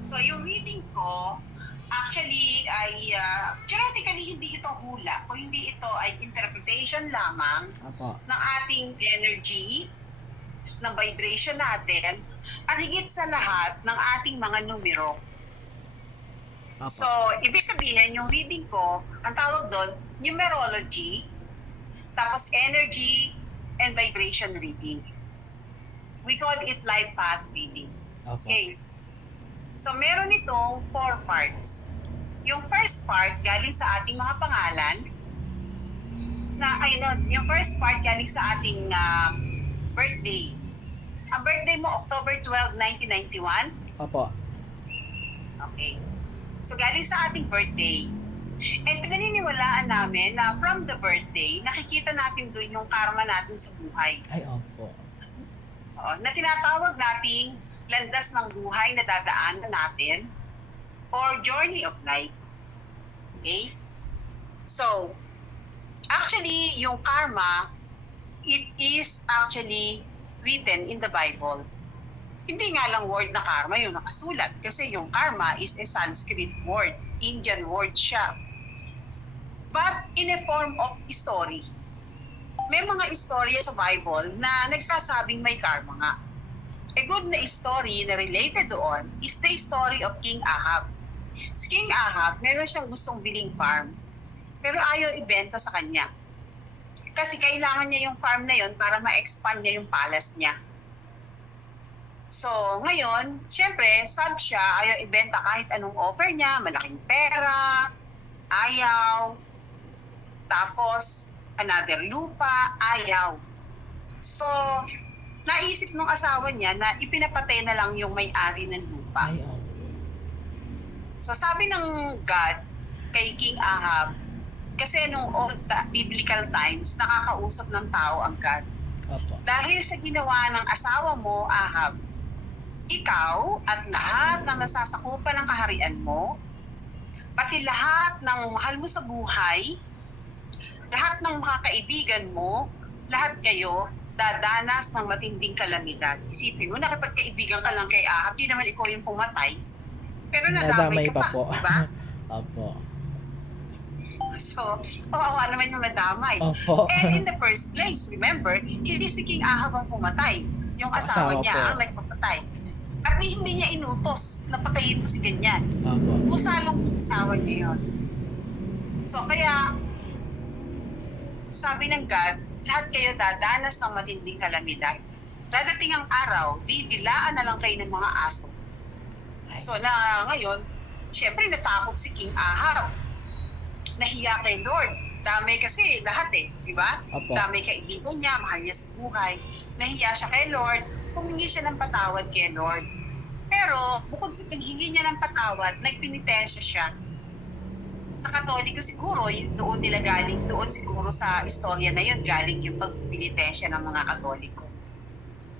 So yung reading ko, actually ay theoretically hindi ito hula o hindi ito ay interpretation lamang Opo. ng ating energy, ng vibration natin, at higit sa lahat ng ating mga numero. So, Opo. ibig sabihin, yung reading ko, ang tawag doon, numerology, tapos energy and vibration reading. We call it life path reading. Opo. Okay. So, meron itong 4 parts. Yung first part, galing sa ating mga pangalan, yung first part galing sa ating birthday. Ang birthday mo, October 12, 1991? Opo. Okay. So, galing sa ating birthday. And pinaniniwalaan namin na from the birthday, nakikita natin doon yung karma natin sa buhay. Ay, opo. Na tinatawag nating landas ng buhay na dadaanan natin or journey of life. Okay? So, actually, yung karma, it is actually written in the Bible. Hindi nga lang word na karma yung nakasulat kasi yung karma is a Sanskrit word, Indian word siya. But in a form of story. May mga istorya sa Bible na nagsasabing may karma nga. A good na story na related doon is the story of King Ahab. Si King Ahab, meron siyang gustong biling farm, pero ayaw ibenta sa kanya. Kasi kailangan niya yung farm na yon para ma-expand niya yung palace niya. So, ngayon, syempre, sad siya, ayaw ibenta kahit anong offer niya, malaking pera, ayaw, tapos another lupa, ayaw. So, naisip ng asawa niya na ipinapatay na lang yung may-ari ng lupa. Ay, opo. So, sabi ng God kay King Ahab, kasi nung old biblical times, nakakausap ng tao ang God. Opo. Dahil sa ginawa ng asawa mo, Ahab, ikaw at lahat ng nasasakupan ng kaharian mo, pati lahat ng mahal mo sa buhay, lahat ng mga kaibigan mo, lahat kayo dadanas ng matinding kalamidad. Isipin mo, nakipagkaibigan ka lang kay Ahab, di naman ikaw yung pumatay, pero nadamay ka pa, po. diba? Opo. So, kawawa naman yung nadamay. Opo. And in the first place, remember, hindi si King Ahab ang pumatay. Yung asawa Asawa niya po. ang nagpapatay. At hindi niya inutos na patayin mo si ganyan. Opo. Kusa lang yung asawa niya yun. So, kaya, sabi ng God, lahat kayo dadanas ng matinding kalamidad. Dadating ang araw, bibilaan na lang kayo ng mga aso. So, na ngayon, syempre natakot si King Ahab. Nahiya kay Lord. Dami kasi lahat di ba? Opo. Dami kaibigan niya, mahal niya sa buhay. Nahiya siya kay Lord, humingi siya ng patawad kay Lord. Pero bukod sa paghingi niya ng patawad, nagpenitensya siya. Sa Katoliko siguro, doon nila galing, doon siguro sa istorya na yun, galing yung pagpinitensya ng mga Katoliko.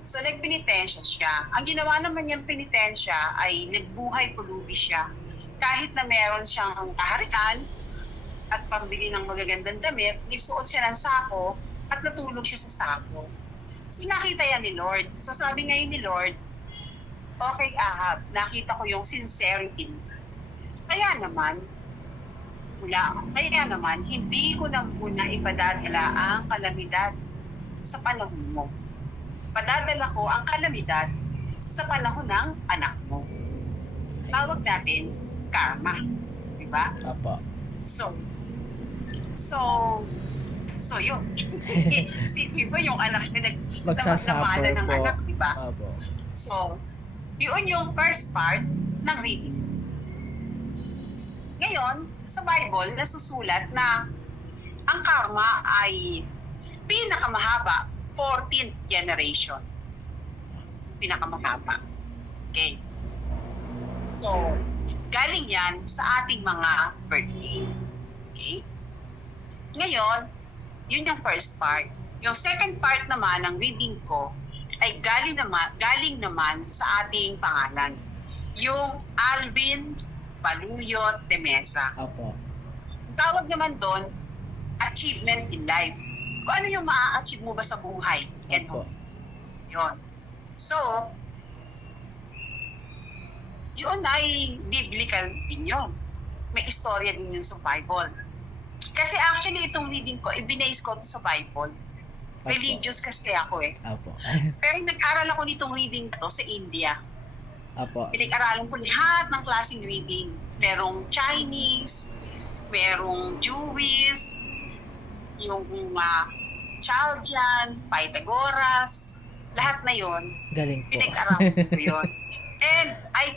So nagpenitensya siya. Ang ginawa naman niyang penitensya ay nagbuhay pulubi siya. Kahit na meron siyang kaharian, at pambili ng magagandang damit, nagsuot siya ng sako at natulog siya sa sako. So nakita yan ni Lord. So sabi ngayon ni Lord, okay Ahab, nakita ko yung sincerity mo. Kaya naman, hindi ko na muna ipadadala ang kalamidad sa panahon mo. Padadala ko ang kalamidad sa panahon ng anak mo. Tawag natin karma. Diba? Opo. So yun. Isipin mo yung anak na Magsasuffer ng po. anak, di ba? Opo. So, yun yung first part ng reading. Ngayon, sa Bible, nasusulat na ang karma ay pinakamahaba, 14th generation. Pinakamahaba. Okay. So, galing yan sa ating mga birthday. Okay? Ngayon, yun yung first part. Yung second part naman ng reading ko ay galing naman sa ating pangalan. Yung Alvin Baluyot de Mesa. Opo. Ang tawag naman doon, achievement in life. Kung ano yung maa-achieve mo ba sa buhay. Yan Opo. yun. So, yun ay biblical din yun. May istorya din yun sa Bible. Kasi actually itong reading ko, ibinase ko to sa Bible. Opo. Religious kasi ako eh. Opo. Pero nag-aral ako nitong reading to sa India. Opo. Pinag-aralan ko lahat ng klaseng reading. Merong Chinese, merong Jewish, yung Chaldean, Pythagoras, lahat na yon Galing po. pinag-aralan ko yun. And I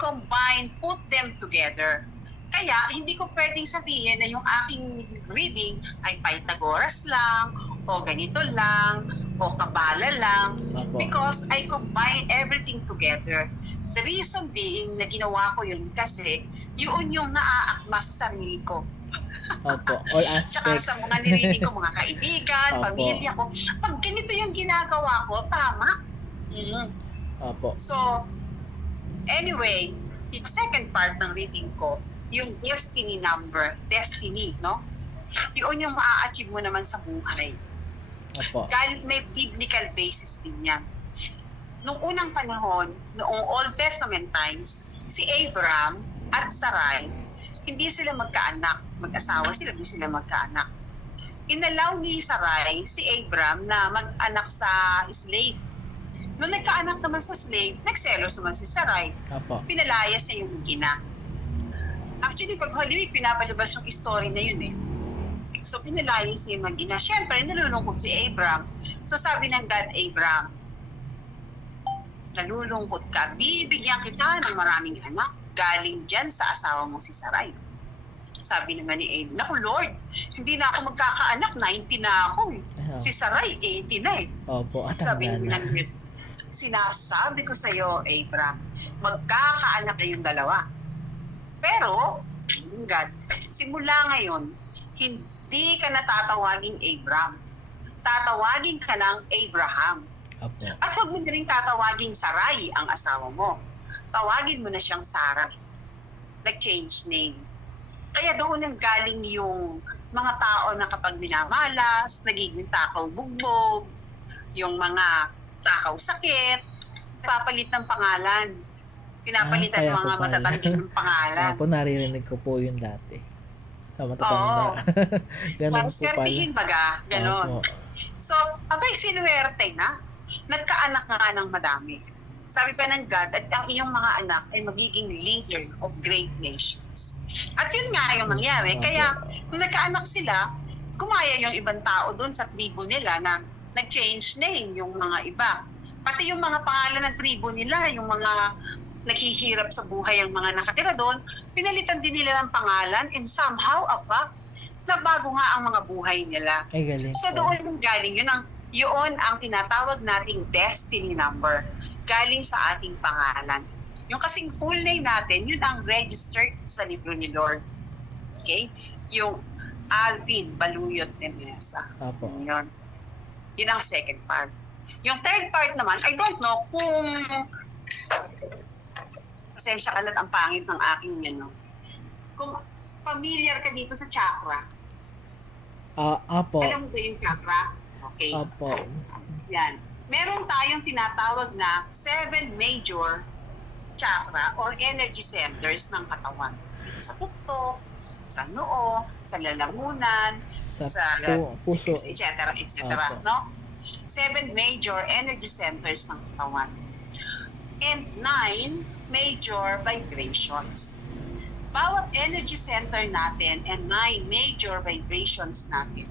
put them together. Kaya, hindi ko pwedeng sabihin na yung aking reading ay Pythagoras lang, o ganito lang, o Kabala lang, Opo. because I combine everything together. The reason being na ginawa ko yun kasi yun yung naaakma sa sarili ko. Opo. All Tsaka aspects. sa mga nirinig ko, mga kaibigan, Opo. pamilya ko, pag ganito yung ginagawa ko, tama. Opo. So, anyway, yung second part ng reading ko, yung destiny number, destiny, no? Yun yung maa-achieve mo naman sa buhay. Opo. Dahil may biblical basis din yan. Noong unang panahon, noong Old Testament times, si Abraham at Sarai, hindi sila magkaanak. Mag-asawa sila, hindi sila magkaanak. Inalaw ni Sarai si Abraham na mag-anak sa slave. Nung nagkaanak naman sa slave, nagselos naman si Sarai. Opo. Pinalayas niya yung ina. Actually, pag Holy Week, pinapalabas yung story na yun eh. So, pinalayas niya yung mag-ina. Siyempre, nalulungkot si Abraham. So, sabi ng God, Abraham, nalulungkot ka. Bibigyan kita ng maraming anak galing dyan sa asawa mo si Sarai. Sabi naman ni Abraham, naku Lord, hindi na ako magkakaanak, 90 na ako eh. Si Sarai, 80 na eh. Opo. At Sabi ang ng God, sinasabi ko sa iyo, Abraham, magkakaanak kayong dalawa. Pero, sabi ng God, simula ngayon, hindi ka na tatawaging Abraham. Tatawagin ka ng Abraham. Opo. At huwag mo na rin tatawagin Sarai, ang asawa mo. Tawagin mo na siyang Sarah. Nag-change name. Kaya doon nang galing yung mga tao na kapag minamalas, nagiging takaw bugbog, yung mga takaw sakit, papalit ng pangalan. Pinapalitan kaya ng mga po pala. matatanding ng pangalan. Opo, naririnig ko po yun dati. Oo. Matatanda. Ganun Para po pala. swertihin baga, ganon. Opo. So, abay, sinuwerte na. Nagkaanak nga ng madami. Sabi pa ng God, at ang iyong mga anak ay magiging leader of great nations. At yun nga yung nangyari. Opo. Kaya, nung nagkaanak sila, gumaya yung ibang tao doon sa tribu nila na nag-change name yung mga iba. Pati yung mga pangalan ng tribu nila, yung mga naghihirap sa buhay ang mga nakatira doon, pinalitan din nila ng pangalan and somehow, nabago nga ang mga buhay nila. Ay, galing So po. doon yung galing, yun ang tinatawag nating destiny number. Galing sa ating pangalan. Yung kasing full name natin, yun ang registered sa libro ni Lord. Okay? Yung Alvin Baluyot de Mesa. Opo. Yun. Yun ang second part. Yung third part naman, I don't know kung pasensya ka na't ang pangit ng aking kung familiar ka dito sa chakra. Opo. Alam mo ba yung chakra? Okay. Opo. Yan. Meron tayong tinatawag na 7 major chakra or energy centers ng katawan. Dito sa tuktok, sa noo, sa lalamunan, Sa puso. etc. Opo. No? 7 major energy centers ng katawan. And 9 major vibrations. Bawat energy center natin and 9 major vibrations natin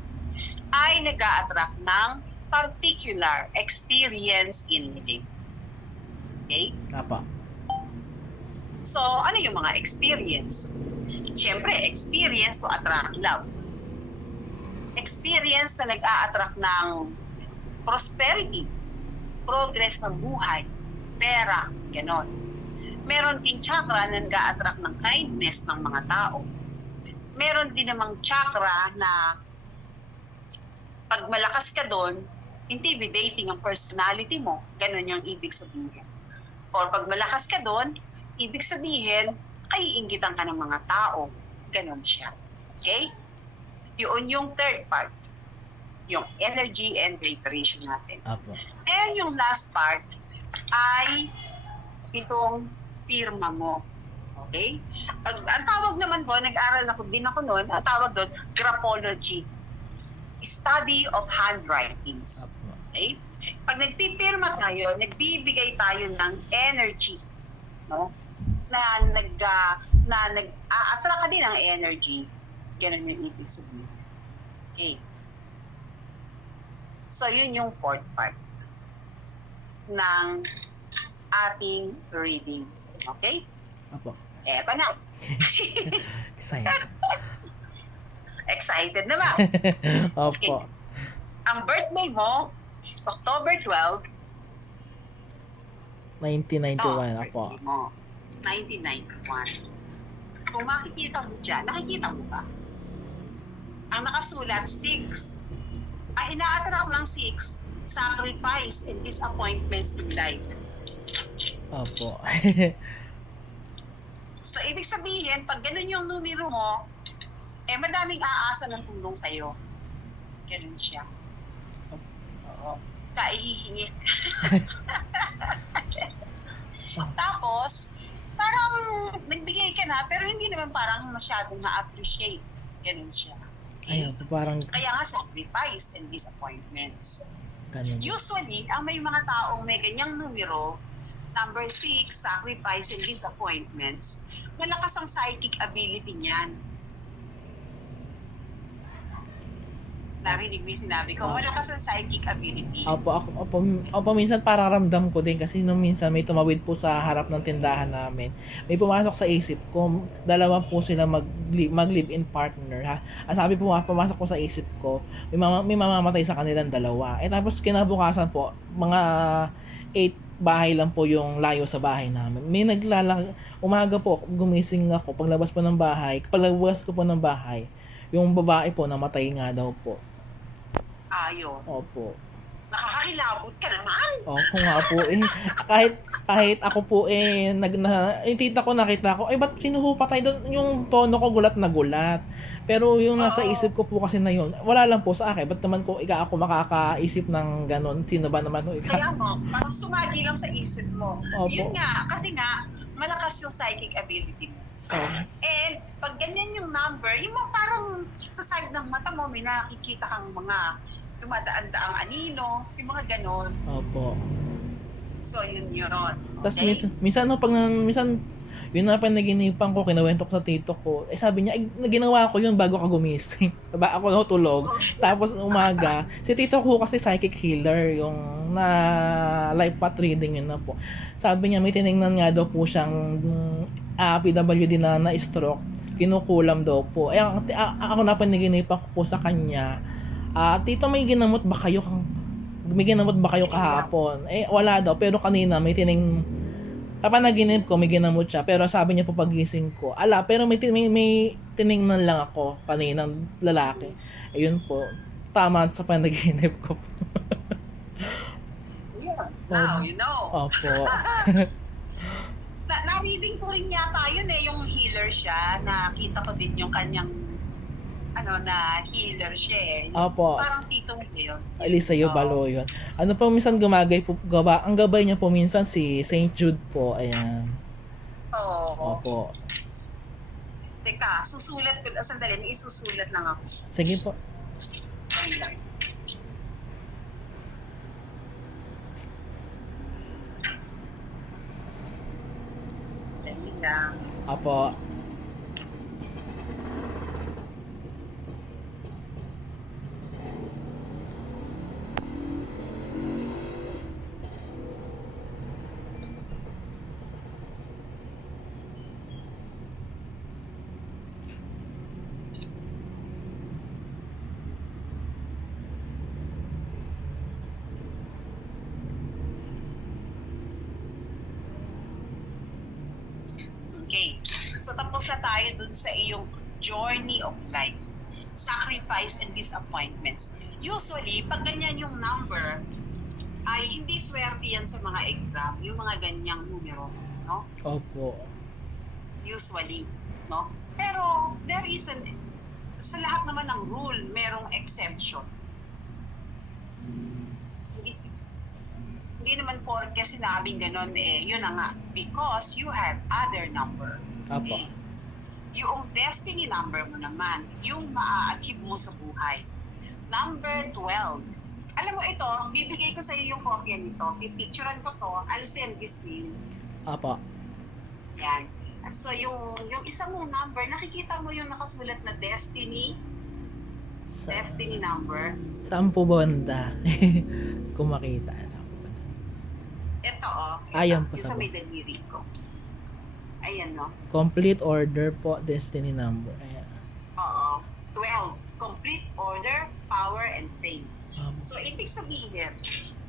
ay nag-a-attract ng particular experience in living. Okay? Opo. So, ano yung mga experience? Siyempre, experience to attract love. Experience na nag-a-attract ng prosperity, progress ng buhay, pera, ganon. Meron din chakra na nag-a-attract ng kindness ng mga tao. Meron din namang chakra na pag malakas ka doon, intimidating ang personality mo. Ganon yung ibig sabihin. Or pag malakas ka doon, ibig sabihin, kaiinggitan ka ng mga tao. Ganon siya. Okay? Yun yung third part. Yung energy and vibration natin. Opo. And yung last part ay itong pirma mo. Okay? Ang tawag naman po, nag-aral din ako noon, ang tawag doon, graphology. Study of handwritings. Apo. Okay? Pag nagpipirma tayo, nagbibigay tayo ng energy, no? Na nag-a-attract ka din ng energy. Ganun yung ibig sabihin. Okay. So, yun yung fourth part ng ating reading. Okay? Apo. Eto na. Excited. Excited na ba? Opo. Ang birthday mo, October 12, 1991. ito, Apo. birthday mo, 1991. Kung makikita mo dyan, nakikita mo ba? Ang nakasulat, 6. Ang ina-attract ng 6, sacrifice and disappointments in life. Opo. So, ibig sabihin, pag ganun yung numero mo, madaming aasa ng tulong sa'yo. Ganun siya. Oo. Kaihihingi. Tapos, parang nagbigay ka na, pero hindi naman parang masyadong na-appreciate. Ganun siya. Okay? Ayun, parang Kaya nga sacrifice and disappointments. ganun. Usually, ang may mga taong may ganyang numero, number 6, sacrifice and disappointments, malakas ang psychic ability niyan. Narinig mo yung sinabi ko, malakas ang psychic ability. Opo, minsan pararamdam ko din kasi nung minsan may tumawid po sa harap ng tindahan namin. May pumasok sa isip ko, dalawa po sila mag-live-in partner. Ha? Ang sabi po, pumasok po sa isip ko, may mamamatay sa kanilang dalawa. Tapos kinabukasan po, mga 8 bahay lang po yung layo sa bahay namin. Umaga po, gumising ako, paglabas ko po ng bahay, yung babae po namatay nga daw po. Ayon. Opo. Nakakakilabot ka naman. Opo nga po kahit ako po yung tita ko nakita ko, ba't sinuhupatay doon, yung tono ko gulat na gulat. Pero yung nasa isip ko po kasi na yun, wala lang po sa akin, ba't naman ko ako makakaisip ng ganon, sino ba naman ho Kaya mo, parang sumagi lang sa isip mo. Opo. Yun nga, kasi nga, malakas yung psychic ability mo. And pag ganyan yung number, yung mga parang sa side ng mata mo, may nakikita kang mga dumadaan-daang anino, yung mga ganon. Opo. So, yun. Tapos Okay? minsan yun na panaginipan ko, kinuwento ko sa tito ko. Sabi niya, ginawa ko yun bago ka gumising. Diba ako natulog. Tapos umaga, si tito ko kasi psychic healer, yung na life path reading yun na po. Sabi niya, may tinignan nga daw po siyang PWD na na-stroke. Kinukulam daw po. Ako na panaginipan ko po sa kanya. Tito, may ginamot ba kayo kahapon? Wala daw. Pero kanina may sa panaginip ko, may ginamot siya. Pero sabi niya po pagising ko, pero may tiningnan lang ako kaninang lalaki. Ayun po. Tama sa panaginip ko po. Yeah. Now, you know. Opo. Na-reading ko rin yata yun yung healer siya. Nakita ko din yung kanyang na healer siya Opo. Parang tito mo yun. Eliseo Balo yun. Ano po, minsan ang gabay niya po minsan si St. Jude po. Ayan. Oo. Opo. Teka, susulat ko. Sandali, may isusulat lang ako. Sige po. Dali lang. Opo. Okay. So, tapos na tayo dun sa iyong journey of life. Sacrifice and disappointments. Usually, pag ganyan yung number, ay hindi swerte yan sa mga exam, yung mga ganyang numero, no? Opo. Usually, no? Pero, sa lahat naman ng rule, merong exception. Hindi naman porke sinabing ganon yun na nga, because you have other number. Apo. Okay? Yung destiny number mo naman, yung maa-achieve mo sa buhay. Number 12. Alam mo ito, bibigay ko sa iyo yung kopya nito. Pipicturean ko to. I'll send this mail. Apo. Yan. So yung isang mong number, nakikita mo yung nakasulat na destiny, Sa, destiny number. saan po banda? Kung makita. Saan po banda? Ito Ayan po yung sa sa may daliri ko. Ayan no. complete order po, destiny number. Ayan. Oo. 12. Complete order, power, and fame. Apo. So, ibig sabihin,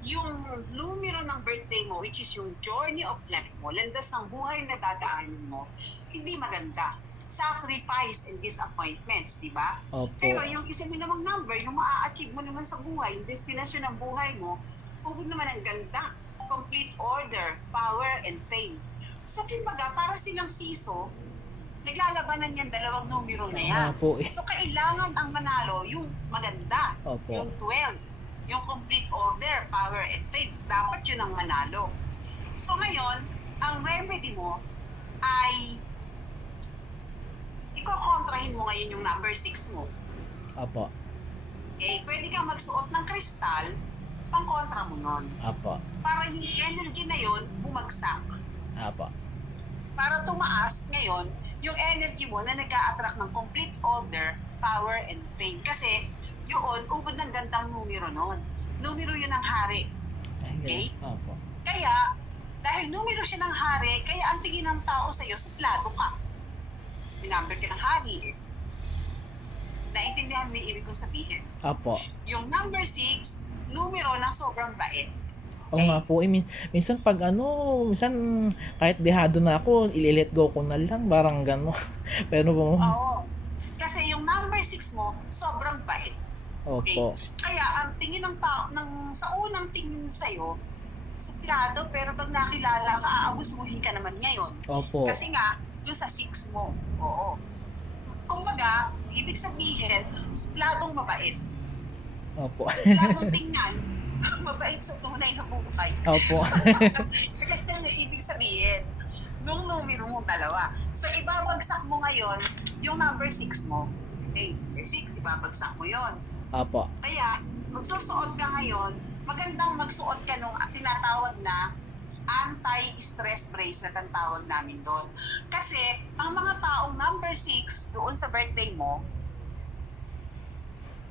yung numero ng birthday mo, which is yung journey of life mo, landas ng buhay na dadaanin mo, hindi maganda. Sacrifice and disappointments, di ba? Opo. Pero yung isa mo namang number, yung maa-achieve mo naman sa buhay, yung destination ng buhay mo, pugod naman ang ganda. Complete order, power, and fame. So, kumbaga, para silang siso, naglalabanan yan dalawang numero na yan. Tama po eh. So, kailangan ang manalo yung maganda, Opo. yung 12, yung complete order, power, and faith. Dapat yun ang manalo. So, ngayon, ang remedy mo ay iko-kontrahin mo ngayon yung number 6 mo. Apo. Okay? Pwede kang magsuot ng kristal, pang-kontra mo nun. Apo. Para yung energy na yun, bumagsak. Apo. Para tumaas ngayon, yung energy mo na nag-a-attract ng complete order, power, and fame. Kasi yun, ubod ng gandang numero nun. Numero yun ng hari. Okay? Opo. Kaya, dahil numero siya ng hari, kaya ang tingin ng tao sa'yo, suplado ka. Minumber ka ng hari. Naintindihan mo yung ibig kong sabihin. Apo. Yung number 6, numero ng sobrang bait. Oo nga po, minsan pag minsan kahit dehado na ako, i-let go ko na lang, parang gano'n. Pero po, Oo. Kasi yung number 6 mo, sobrang bait. opo. Kaya ang tingin ng tao, sa unang tingin sa'yo, suplado, pero pag nakilala ka, aabusuhin ka naman ngayon. Opo. Kasi nga, yung sa 6 mo, oo. Kumbaga, ibig sabihin, supladong mabait. Opo. Supladong tingnan, mabait sa tunay na buhay. Opo. Ganito yung ibig sabihin, nung numero mo dalawa. So, ibabagsak mo ngayon yung number 6 mo. Okay, number 6, ibabagsak mo yon. Opo. Kaya, magsusuot ka ngayon, magandang magsuot ka nung tinatawag na anti-stress bracelet ang tawag namin doon. Kasi, ang mga taong number 6 doon sa birthday mo,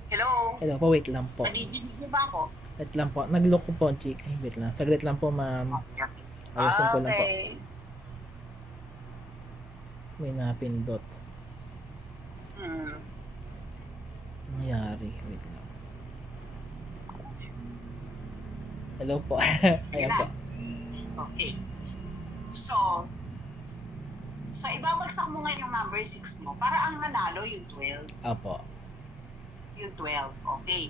hello? Hello po, wait lang po. Nadidinig niyo ba ako? Wait lang po. Nag-lock ko po, Chick. Ay, wait lang. Saglit lang po, ma'am. Ayusin ko lang po. Okay. May napindot. Hmm. Nangyari. Wait lang. Hello po. Ayan po. Okay. So, ibabagsak mo ngayon yung number 6 mo para ang nanalo yung 12. Opo. Yung 12. Okay.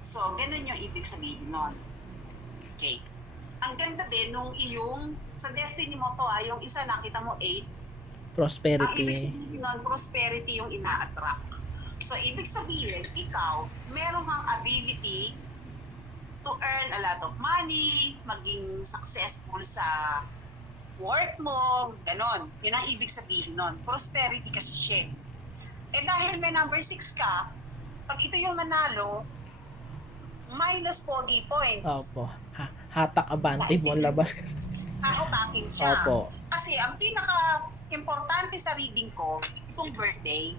So, ganun yung ibig sabihin nun. Okay. Ang ganda din nung sa destiny mo to yung isa nakita mo 8. Ang ibig Prosperity. sabihin nun, prosperity yung ina-attract. So, ibig sabihin, ikaw, meron kang ability to earn a lot of money, maging successful sa work mo, ganon. Yun ang ibig sabihin nun. Prosperity kasi siya. Eh dahil may number 6 ka, pag ito yung manalo, minus pogi points. Opo. Hatak abante mo labas kasi. Hahatakin siya. Opo. Kasi ang pinaka-importante sa reading ko, itong birthday,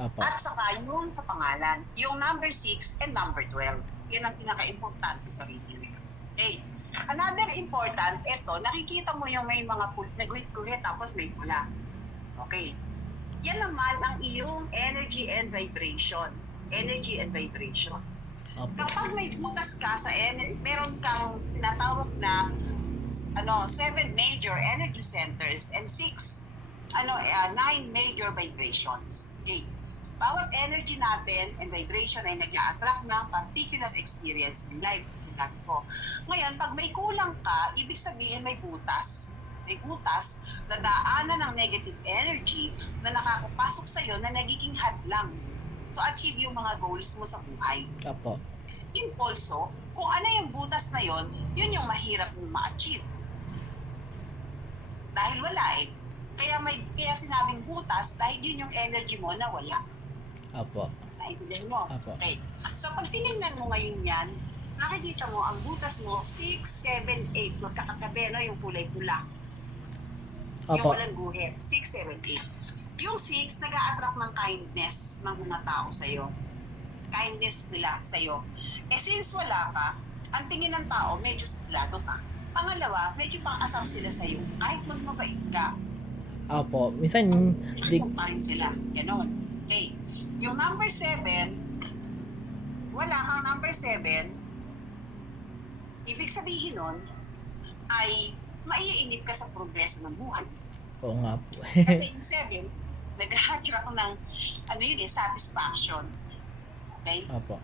Opo. at saka yung sa pangalan, yung number 6 and number 12. Yan ang pinaka-importante sa reading. Okay. Another important, ito, nakikita mo yung may mga nagwit-guhit tapos may pula. Okay. Yan naman ang iyong energy and vibration. Energy and vibration. Opo. Kapag may butas ka sa meron kang tinatawag na 7 major energy centers and 9 major vibrations. Okay. Bawat energy natin and vibration ay nag-a-attract ng particular experience in life. Sinabi ko. Ngayon, pag may kulang ka, ibig sabihin may butas. May butas na daanan ng negative energy na nakakapasok sa'yo na nagiging hadlang to achieve yung mga goals mo sa buhay. Opo. And also, kung ano yung butas na yon, yun yung mahirap mong ma-achieve. Dahil wala eh. Kaya sinabing butas dahil yun yung energy mo na wala. Opo. Naiintindihan mo? Opo. Okay. So pag tinignan mo ngayon yan, nakikita mo ang butas mo 6, 7, 8 magkakatabi, no? Yung kulay pula. Yung Opo. walang guhit. 6, 7, 8. Yung 6, nag-a-attract ng kindness ng mga tao sa'yo. Kindness nila sa'yo. Eh since wala ka, ang tingin ng tao, medyo suplado ka. Pangalawa, medyo pang-asar sila sa'yo. Kahit magmabait ka, Opo. Minsan, di, pa rin sila. Ganon. Okay. Yung number 7, wala kang number 7, ibig sabihin nun ay maiinip ka sa progreso ng buhay. oo nga po. Kasi yung 7, nag-attract ng satisfaction. Okay? Opo.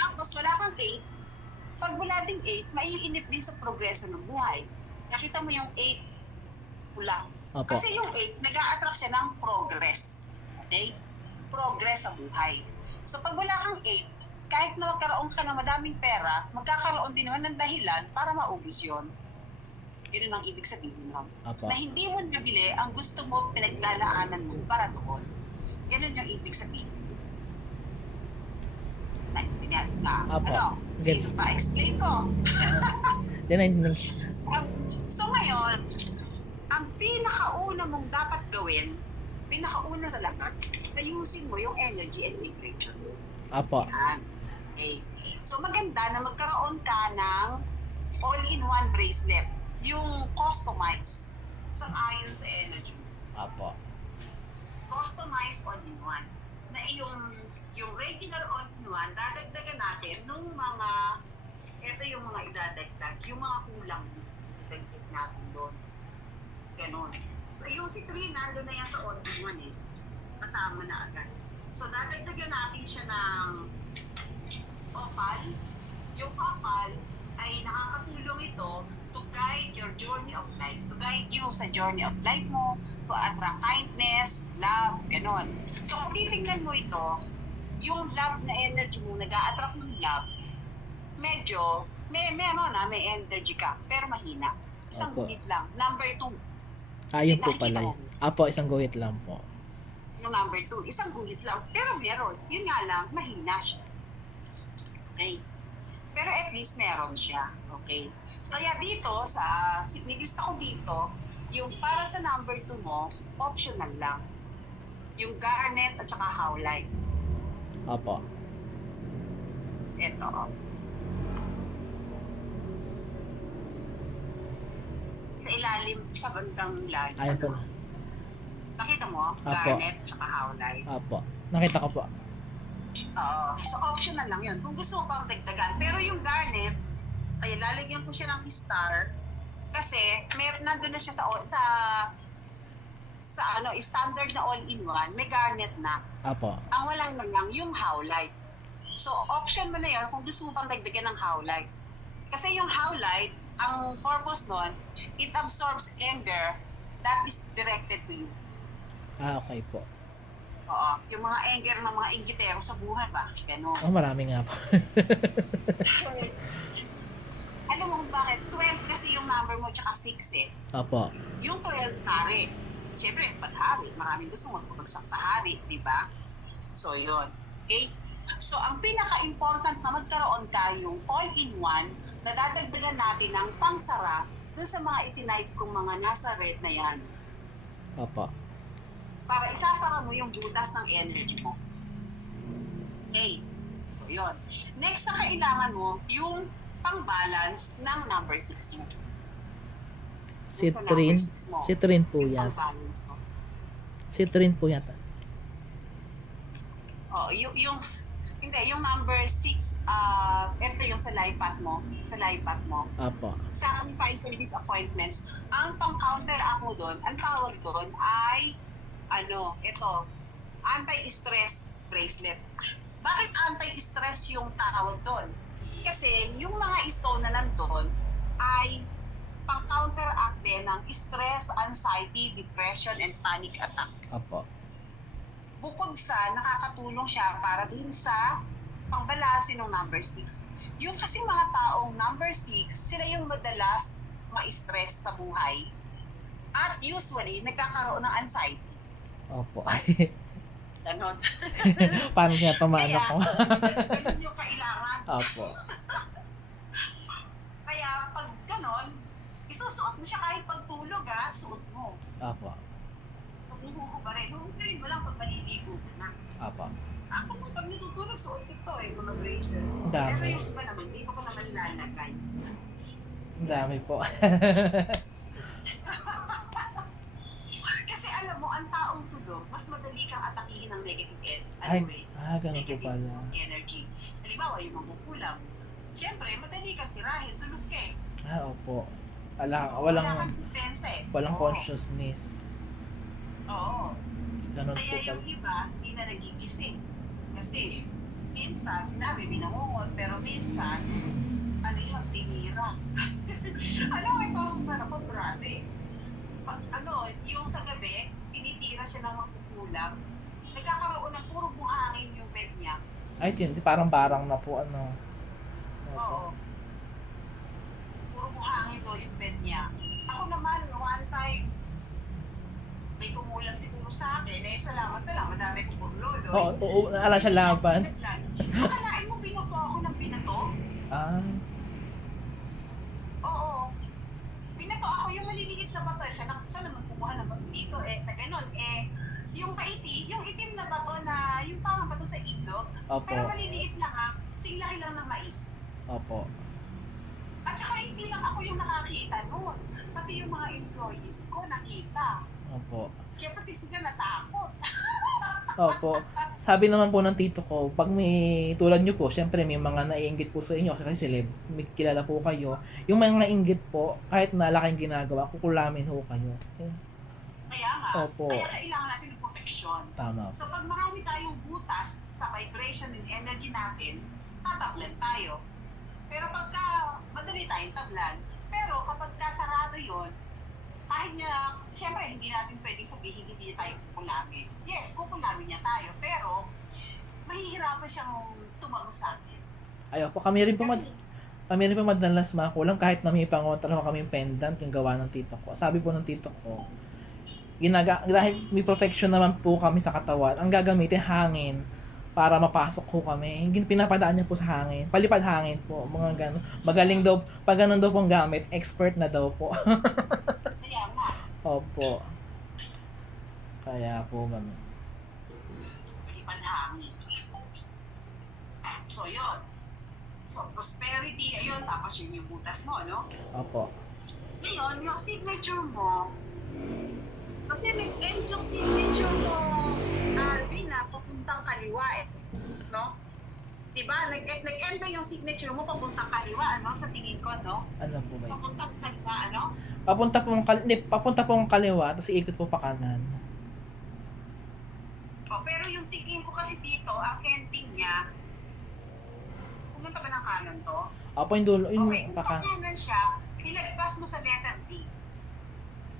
Tapos wala kang 8, pag wala ding 8, maiinip din sa progreso ng buhay. Nakita mo yung 8, pula. Opo. Kasi yung 8, nag-a-attract siya ng progress. Okay? Progress sa buhay. So pag wala kang 8, kahit na magkaroon ka ng madaming pera, magkakaroon din naman ng dahilan para maubos yun. Yun ang ibig sabihin nun. Opo. Na hindi mo nabili ang gusto mo, pinaglalaanan mo para doon. Ganun yung ibig sabihin. Naintindihan na. Opo. Ano? Gets. Dito pa, explain ko. So ngayon, ang pinakauna mong dapat gawin, pinakauna sa lahat, ayusin mo yung energy and vibration. Opo. Yan. Okay. So maganda na magkaroon ka ng all-in-one bracelet, yung customize, sang-ayon sa energy. Opo. Customize all-in-one. Na yung regular all-in-one, dadagdagan natin nung mga, ito yung mga idadagdag, yung mga kulang, idagdag natin doon. Ganon. So yung si 3, nandun na yan sa all-in-one eh. Kasama na agad. So dadagdagan natin siya ng opal. Yung opal ay nakakatulong ito to guide your journey of life. To guide you sa journey of life mo, to attract kindness, love, ganon. So kung titingnan mo ito, yung love na energy mo, nag-a-attract ng love, medyo, may energy ka, pero mahina. Isang Opo. guhit lang. Number 2, Ayun po pala yun. Opo, isang guhit lang po. yung number 2, isang guhit lang, pero meron. Yun nga lang, mahina siya. Okay. Pero at least meron siya. Okay. Kaya dito, nilista ko dito, yung para sa number 2 mo, optional lang. Yung garnet at saka howlite. Opo. Ito. Sa ilalim, sa bandang ilalim. Ayun po. Nakita mo? Apo. Garnet at saka howlite. Opo. Nakita ko po. Oo. So optional lang yun. Kung gusto mo pang dagdagan. Pero yung garnet, ay lalagyan ko siya ng star kasi nandun na siya sa standard na all-in-one, may garnet na. Opo. Ang walang lang yung howlite. So option mo na yun kung gusto mo pang dagdagan ng howlite. Kasi yung howlite, ang purpose nun, it absorbs anger that is directed to you. Okay po. Oo. Yung mga anger ng mga inggitero sa buhay ba? Ganun. Oh, marami nga po. Alam mo kung bakit? 12 kasi yung number mo tsaka 6 eh. Opo. Yung 12 hari. Siyempre, pag-hari, maraming gusto magpabagsak sa hari, di ba? So, yun. Okay? So, ang pinaka-important na magkaroon ka yung all-in-one na dadagdagan natin ng pangsara dun sa mga itinipe kong mga nasa red na yan. Opo. Para isasara mo yung butas ng energy mo. Okay. So, yun. Next na kailangan mo, yung pang-balance ng number 6 mo. Si Sa Trin. number 6 mo. Si Trin po Yung yan. pang-balance mo. Si Trin po yata. Oh, hindi, yung number 6, ito yung sa live path mo. Sa live path mo. Opo. Sa fire service appointments, ang pang-counteract mo doon, ang tawag doon ay, ito, anti-stress bracelet. Bakit anti-stress yung tawag doon? Kasi yung mga stone na nandun ay pang-counteract din ng stress, anxiety, depression, and panic attack. Opo. Bukod sa nakakatulong siya para dun sa pangbalasin ng number 6. Yung kasi mga taong number 6, sila yung madalas ma-stress sa buhay. At usually, nagkakaroon ng anxiety. Opo. Ganon. Paano niya tumaano Kaya, ko? ganun yung kailangan. Opo. Kaya, pag ganon, isusuot mo siya kahit pagtulog, suot mo. Opo. Pag huhuhubarin, huhubarin mo lang pag maliligo ka na. Opo. Ako po, pag natutulog, suot ito mga bracer. Ang dami. Pero yung iba naman, hindi ko pa naman lalagay. Ang dami po. Kasi alam mo, ang taong tulog, mas madali kang atakihin ng negative Ay, way. ganun po pala. Energy. Halimbawa, yung mangkukulam. Siyempre, madali kang tirahin, tulog ka eh. Opo. Wala Wala kang depensa eh. walang Oo. consciousness. Oo. Ganun po Kaya pala. yung iba, hindi na nagigising. Kasi, minsan, sinabi, binangungot, pero minsan, ano yung tinira. Alam mo, ito, suman ako, grabe. Yung sa gabi, tinitira siya ng magkukulam. Nagkakaroon ng puro buhangin yung bed niya. Ay, parang barang na po, ano. Opo. Oo. Puro buhangin daw yung bed niya. Ako naman, one time, may kumulang siguro sa akin. Salamat na lang, madami kong burlolo. Oo, ala siya laban. Akalain mo, binato ako ng binato? Ah, Oo. Binato ako yung maliliit na bato. Saan naman kumuha ng bato dito? Na ganun. Yung yung itim na bato na, yung parang bato sa ilog, opo. pero maliliit lang singlaki lang ng mais. Opo. At saka hindi lang ako yung nakakita noon. Pati yung mga employees ko nakita. Opo. Kaya pati sila natakot. Opo. Sabi naman po ng tito ko, pag may tulad nyo po, syempre may mga naiinggit po sa inyo kasi celeb, may kilala po kayo. Yung mga naiinggit po, kahit na laking ginagawa, kukulamin ho kayo. Kaya nga, Opo. kaya kailangan natin ng protection. Tama. So pag marami tayong butas sa vibration and energy natin, tatablan tayo. Pero pagka madali tayong tablan, pero kapag sarado yon, kahit nga, siyempre hindi natin pwedeng sabihin hindi tayo kukulamin. Yes, kukulamin niya tayo, pero mahihirapan siyang tumago sa atin. Ayaw po, kami rin po madalas makulang kahit na may pangontra kami pendant yung gawa ng tito ko. Sabi po ng tito ko, dahil may protection naman po kami sa katawan, ang gagamitin hangin para mapasok ko kami. Hindi pinapadaan niya po sa hangin. Palipad hangin po, mga gano'n. Magaling daw, pag ganun daw pong gamit, expert na daw po. Kaya nga, Opo. Kaya po ganun. panhangin. So yun. So prosperity, ayun, tapos yun yung butas mo, no? Opo. Ngayon, yung signature mo, kasi nag-end yung signature mo, Alvin, papuntang kaliwa no? Diba? Nag-end ba yung signature mo papuntang kaliwa, sa tingin ko, no? Ano po ba yun? Papuntang kaliwa, Papunta pong kaliwa, tapos iikot po pa kanan. Pero yung tingin ko kasi dito, ang ending niya, pumunta ba ng kanan to? Opo, yung dulo, yung Okay, kung kanan siya, ilagpas mo sa letter D.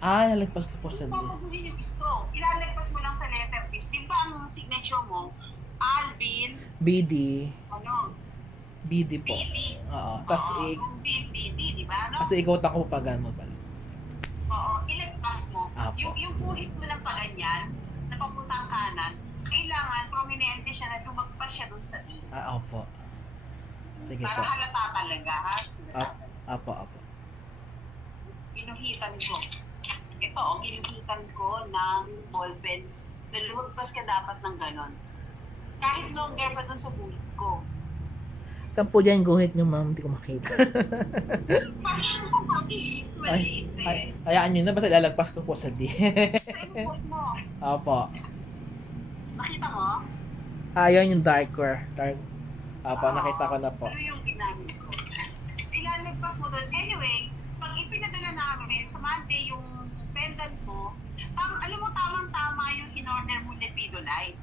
nalagpas ko po sa Kung D. papaguhin yung stroke, ilalagpas mo lang sa letter D. Di ba ang signature mo, Alvin, BD. BD po. BD. Oo. Tapos Yung BD, di ba? No? kasi ikot ako pa gano'n pala. Oo, ilagpas mo. Apo. Yung guhit mo lang pa ganyan, na papuntang kanan, kailangan prominente siya na lumagpas siya dun sa D. Opo. Sige Para po. halata talaga, ha? Opo. Ginuhitan ko. Ito, ginuhitan ko ng ballpen. Lumagpas ka dapat ng ganon. Kahit longer pa dun sa buhit ko. Saan po dyan guhit nyo, ma'am? Hindi ko makita. Parang ko maliit Hayaan nyo na, basta ilalagpas ko po sa D. Sa inupos mo. Opo. Nakita mo? Yan yung darker. Opo, nakita ko na po. Ano yung ginamit ko? So, ilalagpas mo doon. Anyway, pag ipinadala namin sa Monday yung pendant mo, alam mo, tamang-tama yung in-order mo Lepido Light.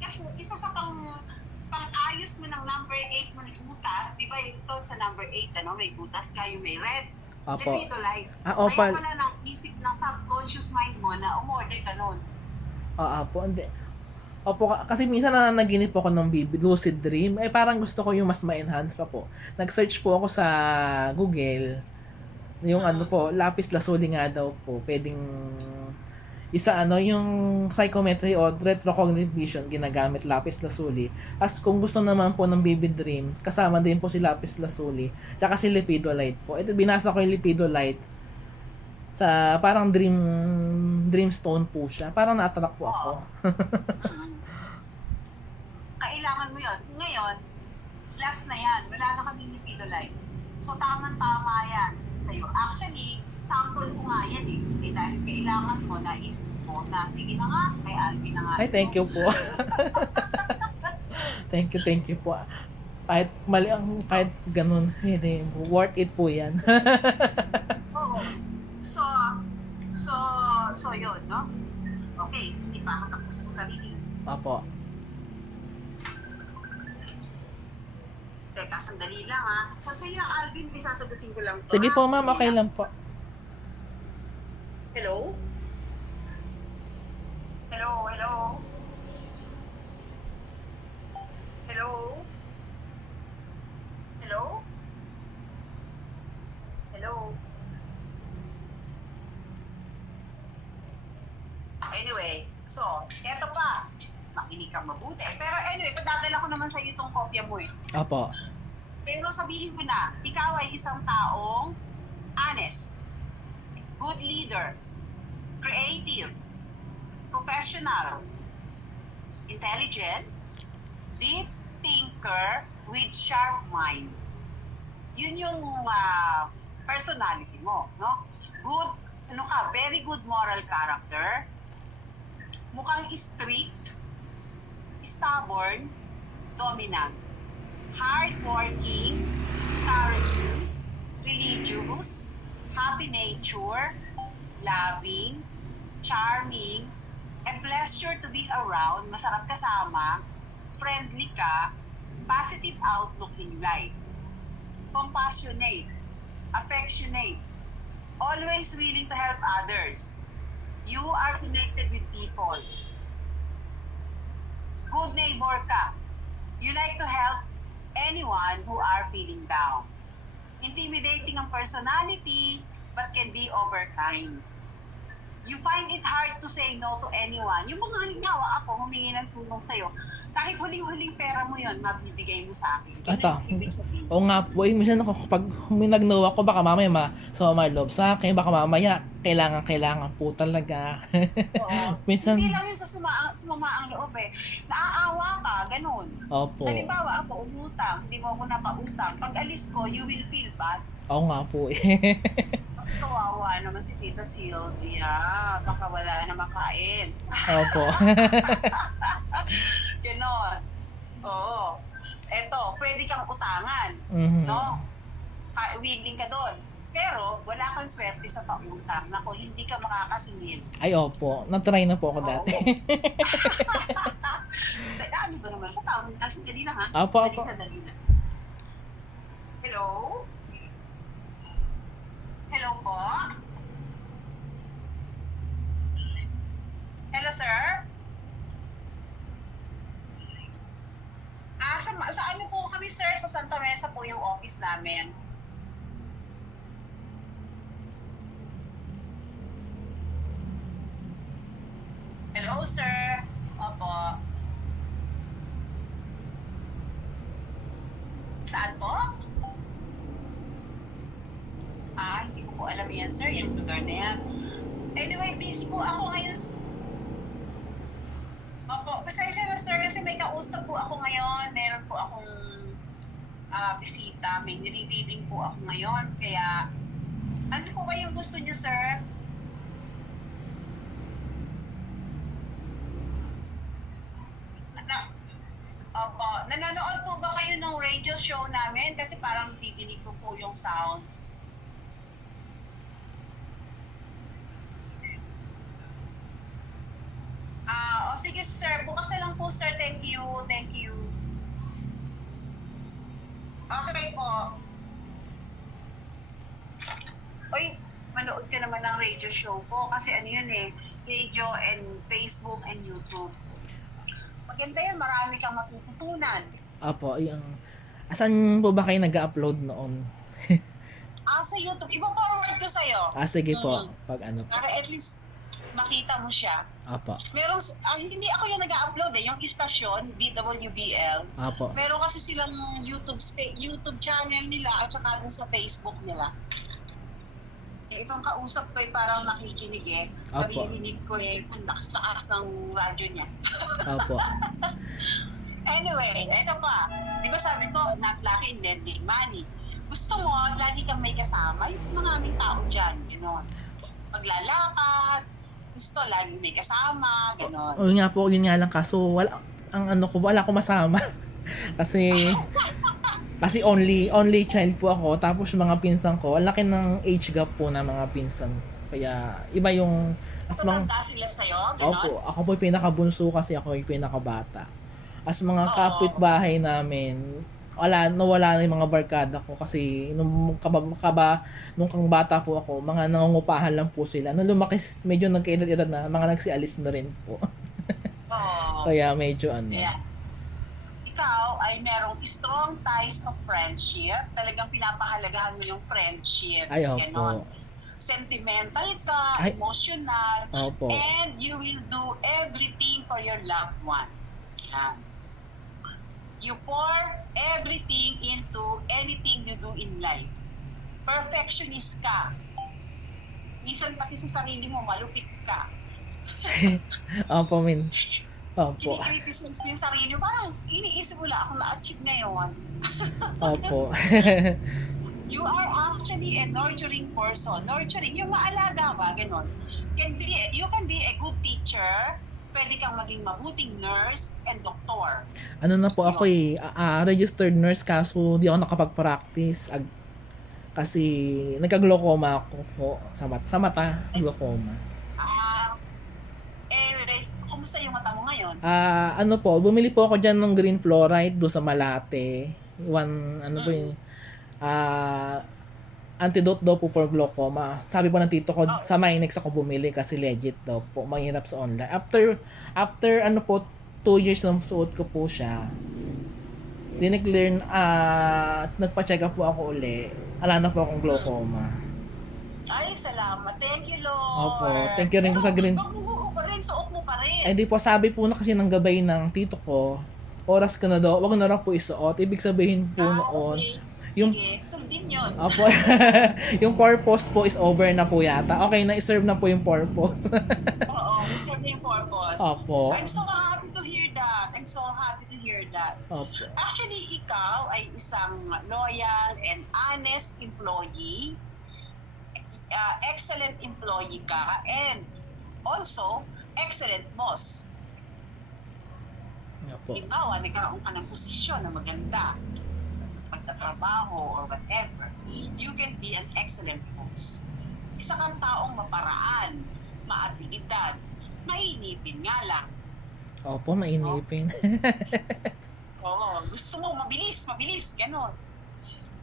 Kasi isa sa pang-ayos mo ng number 8 mo ng butas, di ba ito sa number 8, may butas ka, yung may red. Opo. Lepido Light. Opo. Kaya pala nang isip ng subconscious mind mo na umorder ka nun. Opo, hindi. Opo, kasi minsan nanaginip po ako ng lucid dream. Parang gusto ko yung mas ma-enhance pa po. Nag-search po ako sa Google. Yung ano po, lapis lazuli nga daw po, pwedeng isa ano, yung psychometry o retrocognitive vision, ginagamit lapis lazuli. As kung gusto naman po ng Vivid Dreams, kasama din po si lapis lazuli, tsaka si lepidolite po. Ito, binasa ko yung lepidolite sa parang dreamstone po siya. Parang na-attract po ako. Oo. Mm. Kailangan mo yun. Ngayon, last na yan. Wala na kaming lipidolite. So, tamang-tama yan sa'yo. Actually, sample ko nga yan eh. Eh dahil kailangan mo, naisip mo na, sige na nga, kay Alvin na nga. Ay, thank you po. Thank you po. Kahit mali ang, kahit ganun, hindi, worth it po yan. Oo. So, so, so yun, no? Okay, hindi pa ako tapos sa sarili. Opo. Teka, sandali lang ha. Sandali lang, Alvin, may sasagutin ko lang to. Sige ha? po ma'am, Sandali okay lang po. Hello? Hello, hello? Hello? Hello? Hello? Anyway, so, eto pa. Makinig kang mabuti. Pero anyway, padadala ko naman sa iyo itong kopya mo eh. Opo. Pero sabihin ko na, ikaw ay isang taong honest, good leader, creative, professional, intelligent, deep thinker with sharp mind. Yun yung personality mo, no? Good, ano ka, very good moral character, mukhang strict, stubborn, dominant, hardworking, courageous, religious, happy nature, loving, charming, a pleasure to be around, masarap kasama, friendly ka, positive outlook in life, compassionate, affectionate, always willing to help others. You are connected with people. Good neighbor ka. You like to help anyone who are feeling down. Intimidating ang personality, but can be overkind. You find it hard to say no to anyone. Yung mga halimbawa, ako humingi ng tulong sa'yo, kahit huling-huling pera mo yon, mabibigay mo sa akin. Ito. Ibig sabihin. Oo nga po, minsan ako, pag nag-no ako, baka mamaya masama loob sa akin, baka mamaya, kailangan po talaga. Oo. Minsan, Hindi lang yung sa sumama ang loob eh. Naaawa ka, ganun. opo. Halimbawa ako, umutang, hindi mo ako napautang. Pag alis ko, you will feel bad. Oo nga po eh. Kasi kawawa naman si Tita Sylvia. Baka wala na makain. Opo. Ganon. Oo. Eto, pwede kang utangan. Mhm. No? Willing ka doon. Pero, wala kang swerte sa pautang. Naku, hindi ka makakasingil. Ay, opo. Na-try na po ako dati. Ano ba naman? Patawag na. Sandali lang ha. Opo, opo. Sandali na. Hello? Hello po? Hello, sir? Sa ano po kami, sir? Sa Santa Mesa po yung office namin. Hello, sir? Opo. Saan po? Hindi ko po alam yan, sir. Yung lugar na yan. Anyway, busy po ako ngayon. Opo, pasensya na, sir, kasi may kausap po ako ngayon. Meron po akong bisita. May nire-reading po ako ngayon. Kaya, ano po ba yung gusto niyo, sir? Opo, nanonood po ba kayo ng radio show namin? Kasi parang didinig ko po yung sound. O sige sir, bukas na lang po sir. Thank you, thank you. Okay po. Uy, manood ka naman ng radio show po. Kasi ano yun eh, radio and Facebook and YouTube. Maganda yun, marami kang matututunan. Opo, yung... Asan po ba kayo nag-upload noon? Sa YouTube. Ipa-forward ko sa'yo. Sige po. Pag ano po. Para at least makita mo siya. Apo. Merong, hindi ako yung nag-upload yung istasyon, DWBL. Apo. Meron kasi silang YouTube channel nila at saka dun sa Facebook nila. Itong kausap ko parang nakikinig Apo. Naririnig ko ang lakas-lakas ng radyo niya. Apo. Anyway, eto pa. Di ba sabi ko, not lucky in lending money. Gusto mo, lagi kang may kasama, yung mga aming tao dyan, gano'n. Maglalakad, gusto, lagi may kasama, gano'n. Yun nga po, yun nga lang kaso wala wala ko masama. kasi only child po ako, tapos mga pinsan ko, ang laki ng age gap po ng mga pinsan. Kaya iba yung Matanda sila sa'yo, gano'n? Opo, ako po yung pinakabunso kasi ako yung pinakabata. As mga Oo. kapitbahay namin, nawala na yung mga barkada ko kasi nung kang bata po ako, mga nangungupahan lang po sila. Nung lumaki, medyo nagkaedad-edad na, mga nagsialis na rin po. Oo. Kaya medyo ano. Ayan. Ikaw ay merong strong ties of friendship. Talagang pinapahalagahan mo yung friendship. Ay, opo. Ganon. Sentimental ka, Ay. emotional, Opo. and you will do everything for your loved one. Yan. You pour everything into anything you do in life. Perfectionist ka. Minsan pati sa sarili mo, malupit ka. Opo, min. Opo. Kini-criticize mo yung sarili mo, parang iniisip mo lang akong na-achieve ngayon. Opo. You are actually a nurturing person. Nurturing, yung maalaga ba, gano'n. You can be a good teacher, pwede kang maging mabuting nurse and doktor. Ano na po ako registered nurse kaso di ako nakapag-practice kasi nagka-glaucoma ako po sa mata, glaucoma. Kumusta yung mata mo ngayon? Ano po, bumili po ako diyan ng green fluoride do sa Malate. Antidote daw po for glaucoma. Sabi po ng tito ko, sa Minex ako bumili kasi legit daw po. Mahirap sa online. After 2 years na suot ko po siya, dineclear, nagpa-check up po ako uli. Wala na po akong glaucoma. Ay, salamat. Thank you, Lord. Opo, thank you rin po sa green. Magbubuo pa rin, suot mo pa rin. Hindi po, sabi po na kasi ng gabay ng tito ko, oras ka na daw, wag na raw po isuot. Ibig sabihin po noon, Okay. yung- Sige, sundin yun. Opo. Yung purpose po is over na po yata. Okay na, iserve na po yung purpose. Oo, reserve na yung purpose. Opo. I'm so happy to hear that. Opo. Actually, ikaw ay isang loyal and honest employee. Excellent employee ka and also excellent boss. Opo. Halimbawa, nagkaroon ka ng posisyon na maganda sa pagtatrabaho or whatever, you can be an excellent boss. Isa kang taong maparaan, maabilidad, mainipin nga lang. Opo, mainipin. Oo, gusto mo mabilis, ganon.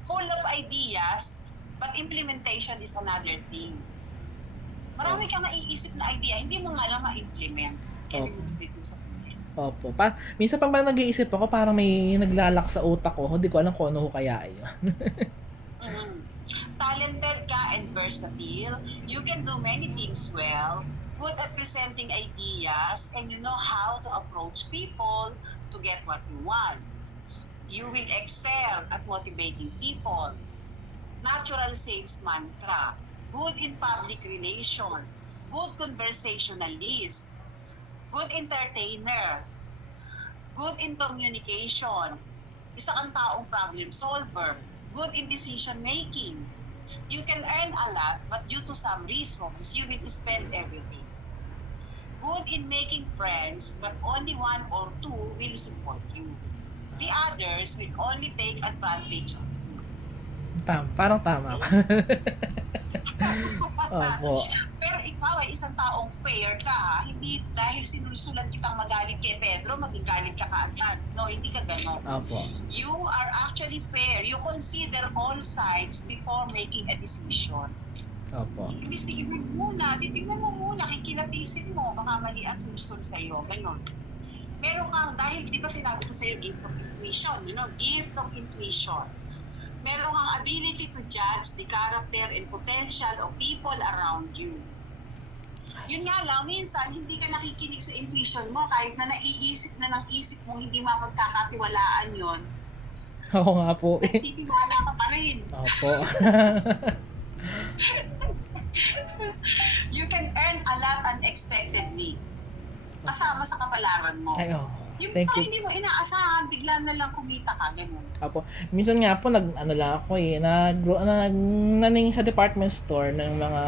Full of ideas, but implementation is another thing. Marami kang naiisip na idea, hindi mo nga lang ma-implement. Kaya mo dito sa Opo. Minsan pag nag-iisip ako, parang may naglalak sa utak ko. Hindi ko alam kung ano ko kaya yun. Talented ka and versatile. You can do many things well. Good at presenting ideas and you know how to approach people to get what you want. You will excel at motivating people. Natural sales mantra. Good in public relation. Good conversationalist. Good entertainer. Good in communication. Isa kang taong problem solver. Good in decision making. You can earn a lot, but due to some reasons, you will spend everything. Good in making friends, but only one or two will support you. The others will only take advantage of you. Parang tama. Opo. Pero ikaw ay isang taong fair ka. Hindi dahil sinusulat kitang magalit kay Pedro, magigalit ka kaagad. No, hindi ka gano'n. Opo. You are actually fair. You consider all sides before making a decision. Opo. Titignan mo muna, kikilatisin mo, baka mali ang susunod sa'yo, gano'n. Meron kang, dahil di ba sinabi ko sa'yo, gift of intuition, gift of intuition. meron kang ability to judge the character and potential of people around you. Yun nga lang, minsan hindi ka nakikinig sa intuition mo kahit na naiisip na ng isip mo hindi mapagkakatiwalaan yon. Oo nga po eh. Titiwala ka pa rin. Opo. You can earn a lot unexpectedly. Kasama sa kapalaran mo. Ay, oh. Yung Thank parang you. hindi mo inaasahan, bigla na lang kumita ka, ganun. Opo. Minsan nga po ano lang ako eh, naning sa department store ng mga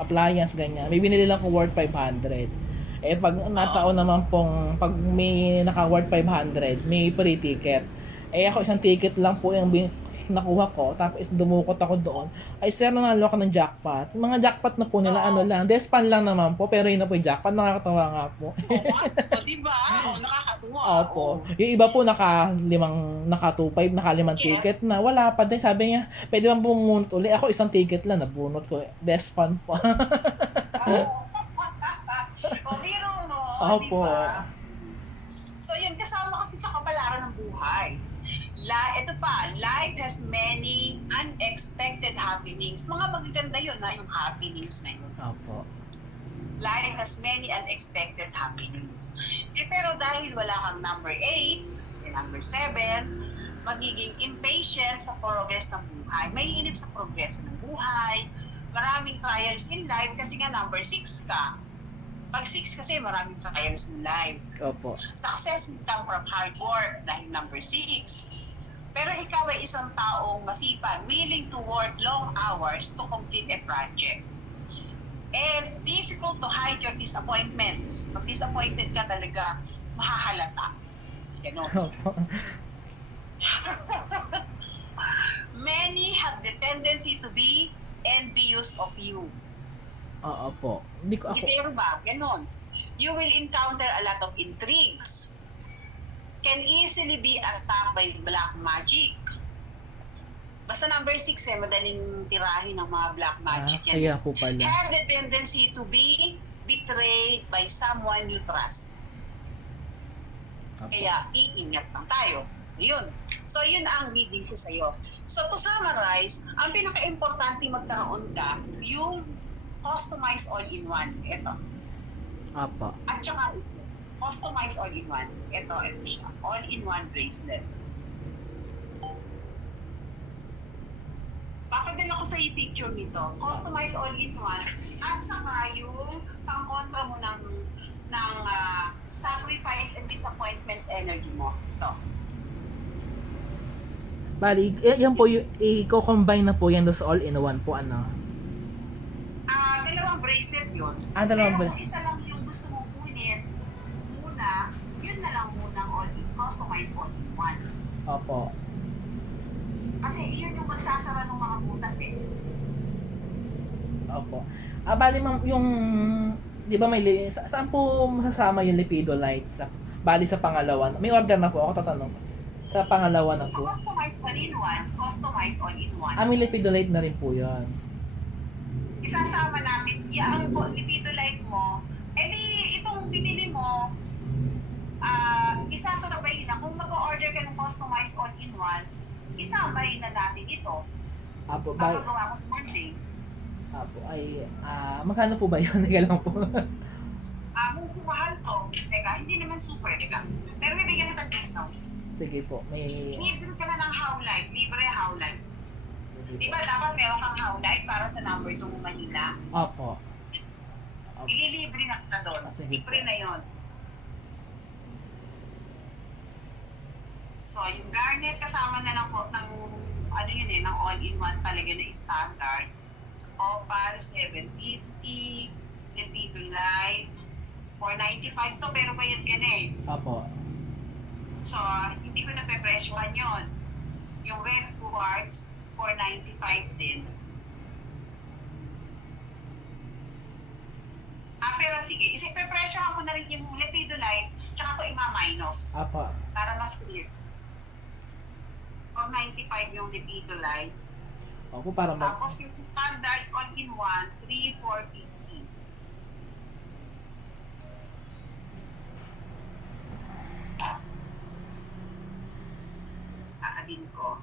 appliance ganyan. May binili lang ko worth 500. Eh pag nataon naman pong pag may naka-worth 500, may free ticket. Eh ako isang ticket lang po yung nakuha ko, tapos dumukot ako doon. Ay sir, nanalo ako ng jackpot. Mga jackpot na po nila ano lang, despan lang naman po, pero yun na po yung jackpot, nakakatawa nga po. O, diba? O, nakakatuwa. Opo. Yung iba po naka 2.5, naka 5 ticket na. Wala pa din. Sabi niya, pwede bang bumunot ulit? Ako isang ticket lang, nabunot ko. Best fun po. O, biro mo. Opo. Diba? So, yun, kasama kasi sa kapalaran ng buhay. Ito pa, life has many unexpected happenings. Mga magaganda yun na yung happenings na yun. Opo. Life has many unexpected happenings. Pero dahil wala kang number 8 and number 7, magiging impatient sa progress ng buhay. May inip sa progress ng buhay. Maraming trials in life kasi nga number 6 ka. Pag 6 kasi maraming trials in life. Opo. Success will come from hard work dahil number 6. Pero ikaw ay isang taong masipag, willing to work long hours to complete a project. And difficult to hide your disappointments. Pag disappointed ka talaga, mahahalata. Ganon. Opo. Many have the tendency to be envious of you. Oo po. Hindi ko ako. Hindi ba? Ganon. You will encounter a lot of intrigues. Can easily be attacked by black magic. Basta number 6 madaling tirahin ng mga black magic yan. Kaya po pala. Have the tendency to be betrayed by someone you trust. Opo. Kaya iingat lang tayo. Yun. So yun ang reading ko sa'yo. So to summarize, ang pinaka-importante magkaroon ka, yung customize all-in-one. Ito. Opo. At saka ito. Customize all-in-one. Ito siya. All-in-one bracelet. Papadala ko sa picture nito. Customize all-in-one. At saka yung pang-kontra mo ng sacrifice and disappointments energy mo. Ito. Bali, yan po yung i-combine na po yan sa all-in-one po ano. Dalawang bracelet yun. Dalawang Pero kung isa lang yung gusto mong kunin, muna, yun na lang munang customize all-in-one. Opo. Kasi yun yung magsasara ng mga butas eh. Opo. Bali ma'am, yung di ba saan po masasama yung Lipido lights? Bali sa pangalawa. May order na po ako tatanong. Sa pangalawa na Sa po. customize all-in-one, customize all-in-one. May Lipido light na rin po 'yon. Isasama natin, yung lipido light mo, itong binili mo, isasabayin na. Kung mag-order ka ng customize all-in-one, isabayin na natin ito. Apo, Papagawa ko sa Monday. Apo, ay, magkano po ba yun? Teka lang po. Mahal to. Teka, hindi naman super, teka. Pero may bigyan natin discount. Sige po, may... Libre ka na ng Howlite, libre Howlite. Sige Di po. ba dapat meron kang Howlite para sa number 2 mo Manila? Opo. Ililibre na kita doon. Sige Libre po. na yon. So, yung garnet kasama na lang po ng ano yun ng all-in-one talaga na standard. Opal, 750, Lipido Light, 495 to, pero bayad ka na eh. Opo. So, hindi ko nape-presyohan yun. Yung red quartz, 495 din. Pero sige, isipe-presyohan ko na rin yung Lipido Light, tsaka ko ima-minus. Opo. Para mas clear. 495 yung Lipido Light. Opo, para Tapos yung standard all-in-one, 3,450. Aadin ko.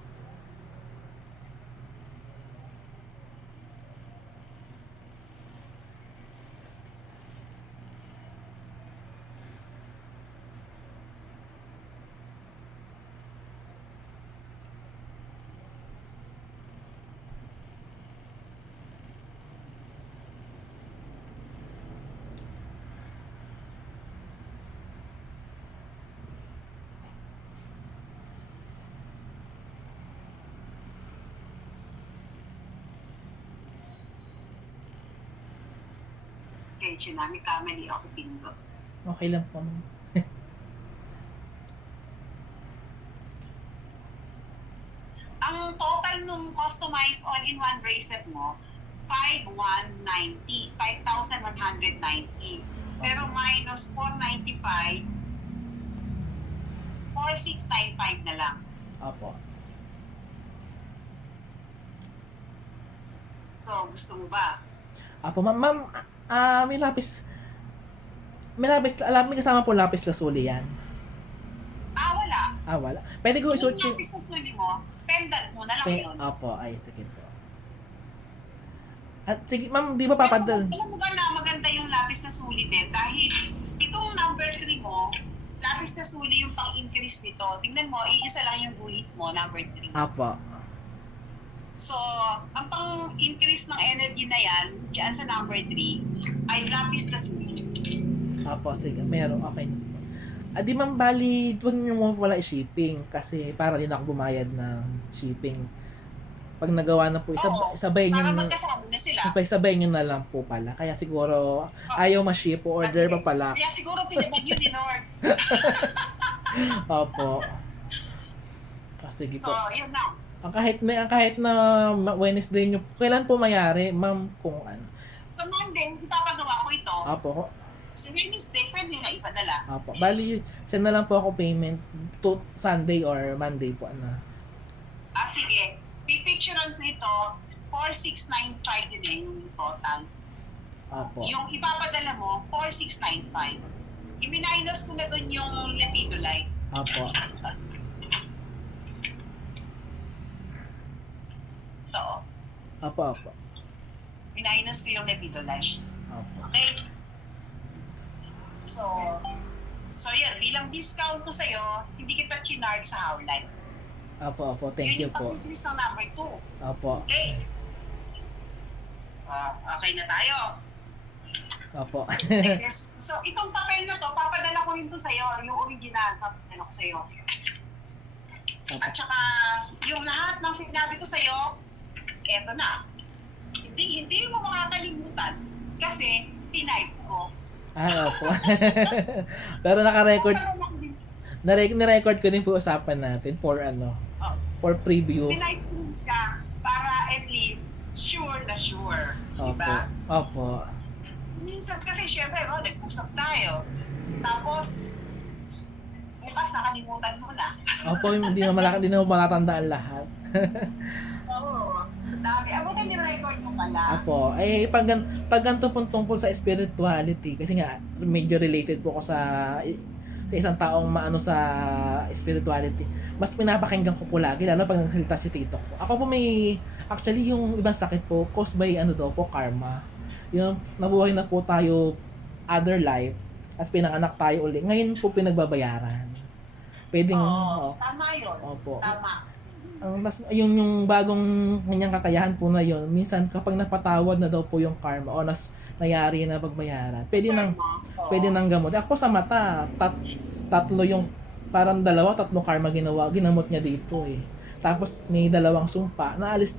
pasensya na, may kamali ako pindot. Okay lang po, ma'am. Ang total nung customized all-in-one bracelet mo, 5,190. 5,190. Pero minus 495, 4,695 na lang. Opo. So, gusto mo ba? Opo, ma'am. Ma'am, may lapis. May kasama po lapis lazuli yan. Wala. Wala. Pwede ko isuot Yung lapis na suli mo, pendant mo na lang yun. Opo, ay, sige po. At sige, ma'am, di ba papadal? Alam mo ba na maganda yung lapis na suli din? Dahil itong number 3 mo, lapis na suli yung pang-increase nito. Tingnan mo, iisa lang yung guhit mo, number 3. Opo. So, ang pang-increase ng energy na yan, dyan sa number 3, ay lapis na suli. Opo, sige. Meron, okay. Di ma'am, bali, huwag niyo mo wala shipping kasi para din ako bumayad ng shipping. Pag nagawa na po, Oo, sabay niyo para na, magkasama na sila. sabay niyo na lang po pala. Kaya siguro, ayaw ma-ship po, order pa pala. Kaya siguro pinagad yun ni Lord. Opo. Sige So, po. yun na. Kahit na Wednesday nyo, kailan po mayari, ma'am, kung ano? So, Monday, ipapagawa ko ito. Opo. Sa Wednesday, pwede na ipadala. Opo. Bali, send na lang po ako payment to Sunday or Monday po. Sige. Pipicturean ko ito, 4,695 din yung total. Opo. Yung ipapadala mo, 4,695. I-minus ko na doon yung lepidolite. Opo. Ito. Opo. Minus ko yung lepidolite. Opo. Okay? So yan, bilang discount ko sa'yo, hindi kita chinarge sa Howline. Opo. Thank you Yun yung po. pag-increase ng number 2. Opo. Okay? Okay na tayo. Opo. So, itong papel na to, papadala ko rin to sa'yo, yung original, papadala ko sa'yo. At saka, yung lahat ng sinabi ko sa'yo, eto na. Hindi mo makakalimutan kasi tinype ko. Opo. Pero naka-record, na-record ko din po usapan natin for for preview. Tinype ko siya para at least sure na sure. Opo. Diba? Opo. Minsan kasi syempre, nag-usap tayo. Tapos, bukas nakalimutan mo na. Opo, hindi na malatandaan lahat. Oo. Sa dami. Abutin yung record mo pala. Opo. Pag ganito po tungkol sa spirituality, kasi nga, medyo related po ako sa isang taong maano sa spirituality, mas pinapakinggan ko po lagi, lalo pag nagsalita si tito ko. Ako po actually yung ibang sakit po, caused by karma. Yung nabuhay na po tayo other life, as pinanganak tayo uli, ngayon po pinagbabayaran. Pwedeng, Tama yun. opo. Tama. Mas yung bagong kanyang kakayahan po na yun, minsan kapag napatawad na daw po yung karma o nangyari na pagbayaran, pwede nang gamot. Ako sa mata, tatlo yung, parang 2-3 karma ginamot niya dito eh. Tapos may 2 sumpa, naalis,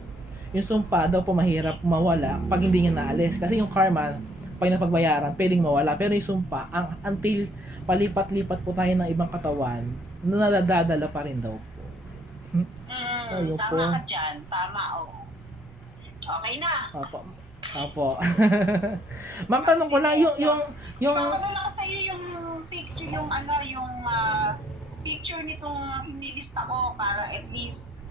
yung sumpa daw po mahirap mawala pag hindi niya naalis. Kasi yung karma, pag napagbayaran, pwedeng mawala. Pero yung sumpa, until palipat-lipat po tayo ng ibang katawan, nadadala pa rin daw po. Ayun po. Tama ka dyan. Tama, Okay na. Opo. Ma'am, tanong ko lang, yung Papadala ko sa'yo yung picture, yung picture nitong inilista ko para at least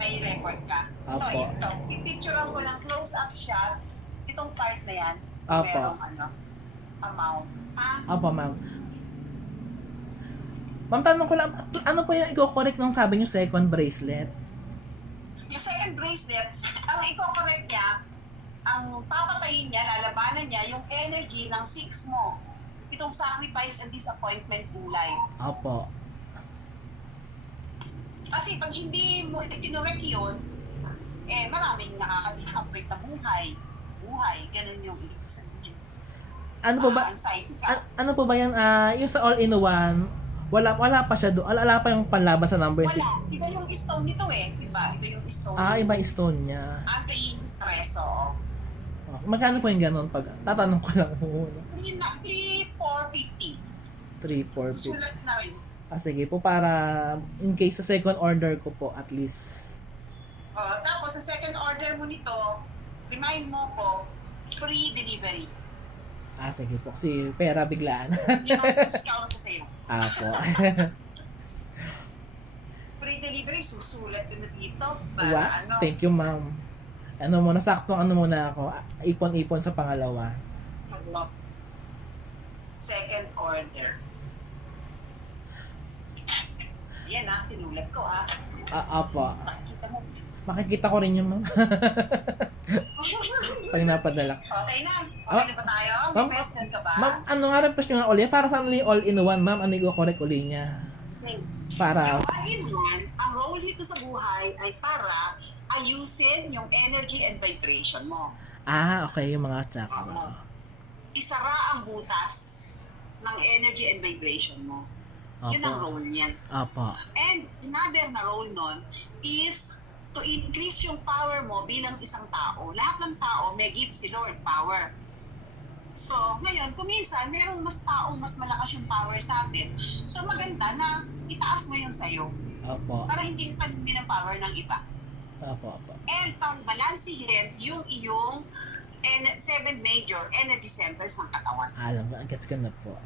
may record ka. Opo. Ito. Pipicturean ko ng close-up shot. Itong part na yan. Opo. Merong amount. Opo, ma'am. Ma'am, tanong ko lang, ano po yung i-correct nung sabi niyo second bracelet? Yung second bracelet, ang i-correct niya, ang papatayin niya, lalabanan niya, yung energy ng 6 mo. Itong sacrifice and disappointments in life. Opo. Kasi pag hindi mo itinorek yun, maraming nakaka-disappoint na buhay. Sa buhay, ganun yung ibig sabihin. Ano po ba? Anxiety ka. Ano po ba yan? Yung sa all-in-one, wala pa siya doon. Wala pa yung panlaban sa number 6. Wala. Iba yung stone nito eh. Iba yung stone. Iba yung stone niya. Anti-stress, oo. Magkano po yung ganun pag tatanong ko lang muna? 3,450. 3,450. Susulat na rin. Sige po, para in case sa second order ko po at least. Tapos sa second order mo nito, remind mo ko, free delivery. Sige po, kasi pera biglaan. Yung discount ko sa'yo. Po. Free delivery, susulat ko na dito. Wow, thank you ma'am. Saktong muna ako. Ipon-ipon sa pangalawa. Second order. Yan sinulat ko Apo. Nakikita mo. Makikita ko rin yung ma'am. Pag napadala. Okay na. Okay na ba tayo? May Ma'am, question ka ba? Ma'am, nga rin question nga ulit? Para saan yung all-in-one, ma'am? Ano yung correct uli niya? Para... Yung all-in-one, ang role nito sa buhay ay para ayusin yung energy and vibration mo. Okay. Yung mga chakra. Isara ang butas ng energy and vibration mo. Yun ang role niyan. Apo. And another na role nun is to increase yung power mo bilang isang tao. Lahat ng tao may give si Lord power. So, ngayon, kung minsan, merong mas taong mas malakas yung power sa atin. So, maganda na itaas mo yun sa'yo. Apo. Para hindi palimin ang power ng iba. Apo. And pang balansihin yung iyong 7 major energy centers ng katawan. Alam mo, gets ko na po.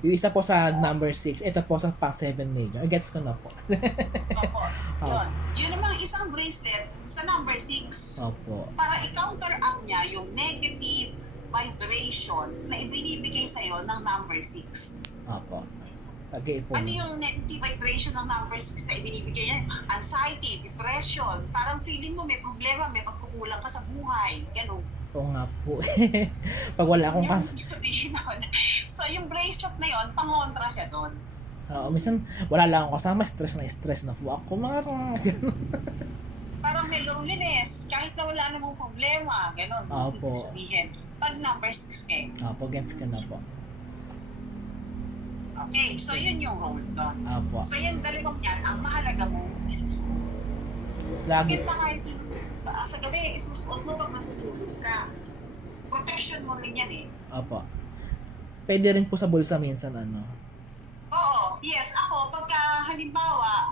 Yung isa po sa number 6, ito po sa pang 7 major. Gets ko na po. Opo. Yun. Yun namang isang bracelet sa number 6. Opo. Para i-counteract niya yung negative vibration na ibinibigay sa'yo ng number 6. Opo. Okay po. Ano yung negative vibration ng number 6 na ibinibigay niya? Anxiety, depression, parang feeling mo may problema, may pagkukulang ka sa buhay. Ganun. Oo nga po. Pag wala akong Yung sabihin nun. So, yung bracelet na yun, pangontra siya doon. Minsan, wala lang ako kasama, stress na po ako. Mga ganun. Parang may loneliness, kahit na wala namang problema. Ganun. Opo. Ibig sabihin. Pag number 6 kayo. Opo, gets ko na po. Okay, so yun yung role doon. Opo. So yung dalawang yan, ang mahalaga mo, isusuot. Lagi. Bakit pa kahit sa gabi, isusuot mo pag matutulog ka. Protection mo rin yan eh. Opo. Pwede rin po sa bulsa minsan, Oo, yes. Ako, pagka halimbawa,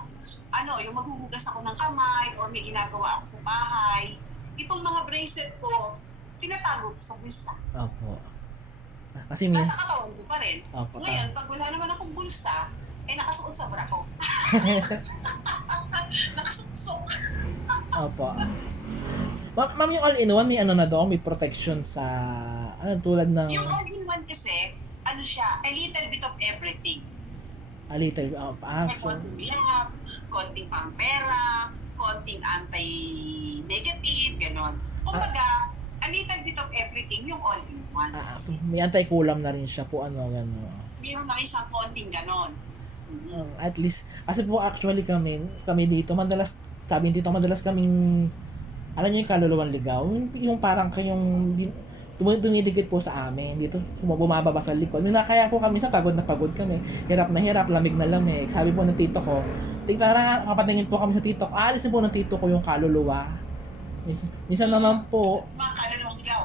yung maghuhugas ako ng kamay or may ginagawa ako sa bahay, itong mga bracelet ko, tinatago ko sa bulsa. Opo. Kasi Nasa katawan ko pa rin. Opo. Ngayon, pag wala naman akong bulsa, nakasuot sa bra ko. Nakasuksok. Opo. Ma'am, yung all-in-one, may na doon, may protection sa, tulad ng... Yung all-in-one kasi, siya, a little bit of everything. A little, May konting love, konting pampera, konting anti-negative, gano'n. Kumbaga, a little bit of everything, yung all-in-one. May anti-kulam na rin siya po, gano'n. Meron na rin siyang konting gano'n. At least, kasi po actually kami dito, madalas kaming, alam niyo yung kaluluwang ligaw, yung parang kayong, dumidikit po sa amin, dito, bumababa sa likod. Kaya po kami, pagod na pagod kami, hirap na hirap, lamig na lamig. Sabi po ng tito ko, kapatingin po kami sa tito ko, aalis na po ng tito ko yung kaluluwa. Minsan naman po, Mga kaluluwang ligaw,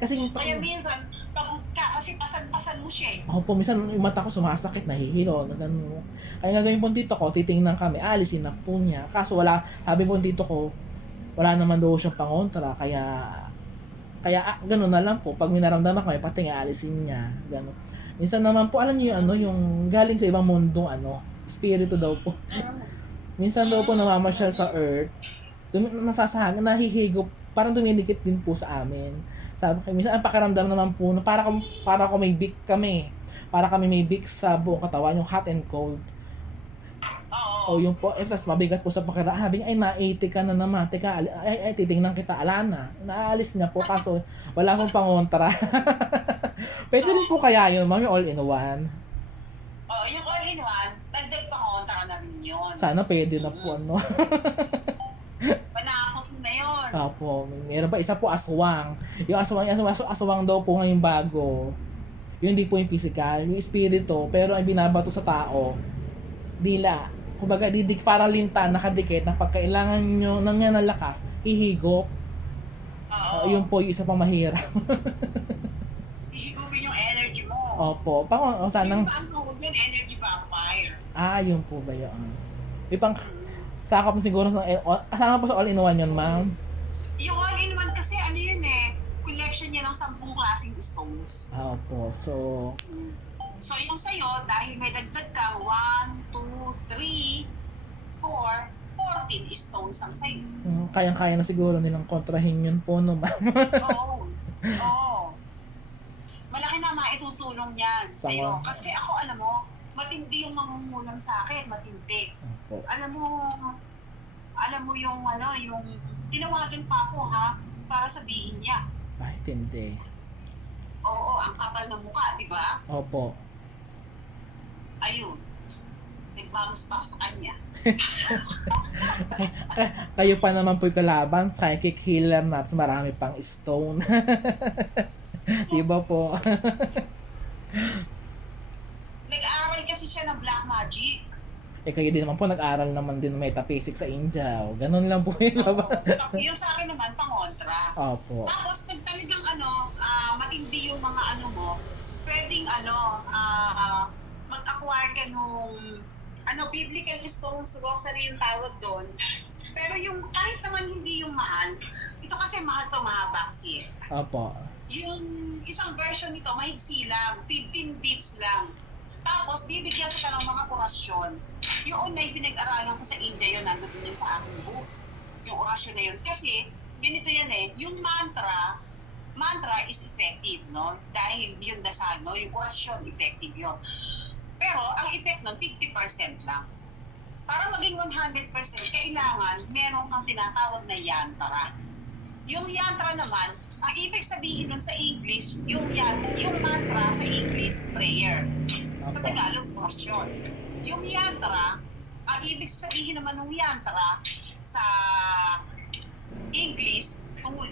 kasi kaya minsan, pagod ka, kasi pasan-pasan mo siya eh. minsan yung mata ko sumasakit, nahihilo, na gano'n. Kaya nga ganyan po tito ko, titingnan kami, alisin na po niya. Kaso sabi po tito ko, wala naman daw siyang pangontra, kaya gano'n na lang po. Pag may naramdaman kami, pati nga alisin niya. Gano'n. Minsan naman po, alam niyo yung galing sa ibang mundong spirito daw po. Minsan daw po namamasyal sa earth, nasasahag, nahihigop, parang dumidikit din po sa amin. Sabi ko, minsan ang pakiramdam naman po, para ko may bic kami. Para kami may bic sa buong katawan, yung hot and cold. O yung po, tas mabigat po sa pakiramdam. Sabi niya, na-80 ka na naman. Teka, titingnan kita. Ala na. Naalis niya po, kaso wala akong pangontra. Pwede rin po kaya yun, ma'am, yung all-in-one. Yung all-in-one, dagdag pangontra na rin yun. Sana pwede na po, Panakot na yun. Opo, meron pa isa po aswang. Yung aswang daw po ngayong bago. Yung hindi po yung physical, yung espiritu, pero ang binabato sa tao, dila. Kumbaga, para linta, nakadikit, na pagkailangan nyo ng lakas, ihigop. Yun po yung isa pang mahirap. Hihigupin yung energy mo. Opo. Pang, Yung sanang, ba ang tawag yun, energy vampire. yun po ba yun? Yung pang, Mm. sakap na siguro sa, kasama po sa all-in-one yun, ma'am. Yung all-in-one kasi ano yun eh, collection niya ng 10 klaseng stones. Opo. So, Mm. So yung sa'yo, dahil may dagdag ka, 1, 2, 3, 4, 14 stones ang sa'yo. kayang-kaya na siguro nilang kontrahin yun po, no, ma'am. Oo. Oo. Malaki na maitutulong yan sa'yo. Tama. Kasi ako, alam mo, matindi yung mamumulang sa akin, matindi. Opo. Alam mo yung ano, yung tinawagan pa ako ha, para sabihin niya. Ay, hindi. Oo, ang kapal ng mukha, di ba? Opo. Ayun. Nagbounce back sa kanya. Kayo pa naman po yung kalaban, psychic healer na, tapos marami pang stone. Diba po? Nag-aaral kasi siya ng black magic. Kayo din naman po, nag-aral naman din metaphysics sa India. Ganun lang po yung laban. Yung sa akin naman, pangontra. Opo. Tapos, pag talagang matindi yung mga ano mo, pwedeng mag-acquire ka nung biblical stones, rosary yung tawag doon. Pero yung kahit naman hindi yung mahal, ito kasi mahal to, mahaba kasi. Opo. Yung isang version nito, mahigsi lang, 15 beats lang. Tapos, bibigyan ka ng mga orasyon. Yung una yung pinag-aralan ko sa India, yun, nandun yun sa aking book. Yung orasyon na yun. Kasi, ganito yan eh, yung mantra is effective, no? Dahil yung dasal, no? Yung orasyon, effective yun. Pero, ang effect nun, 50% lang. Para maging 100%, kailangan meron kang tinatawag na yantra. Yung yantra naman, ang ibig sabihin nun sa English, yung mantra sa English, prayer. Sa Opo. Tagalog, orasyon. Yung yantra, ang ibig sabihin naman ng yantra sa English, tool.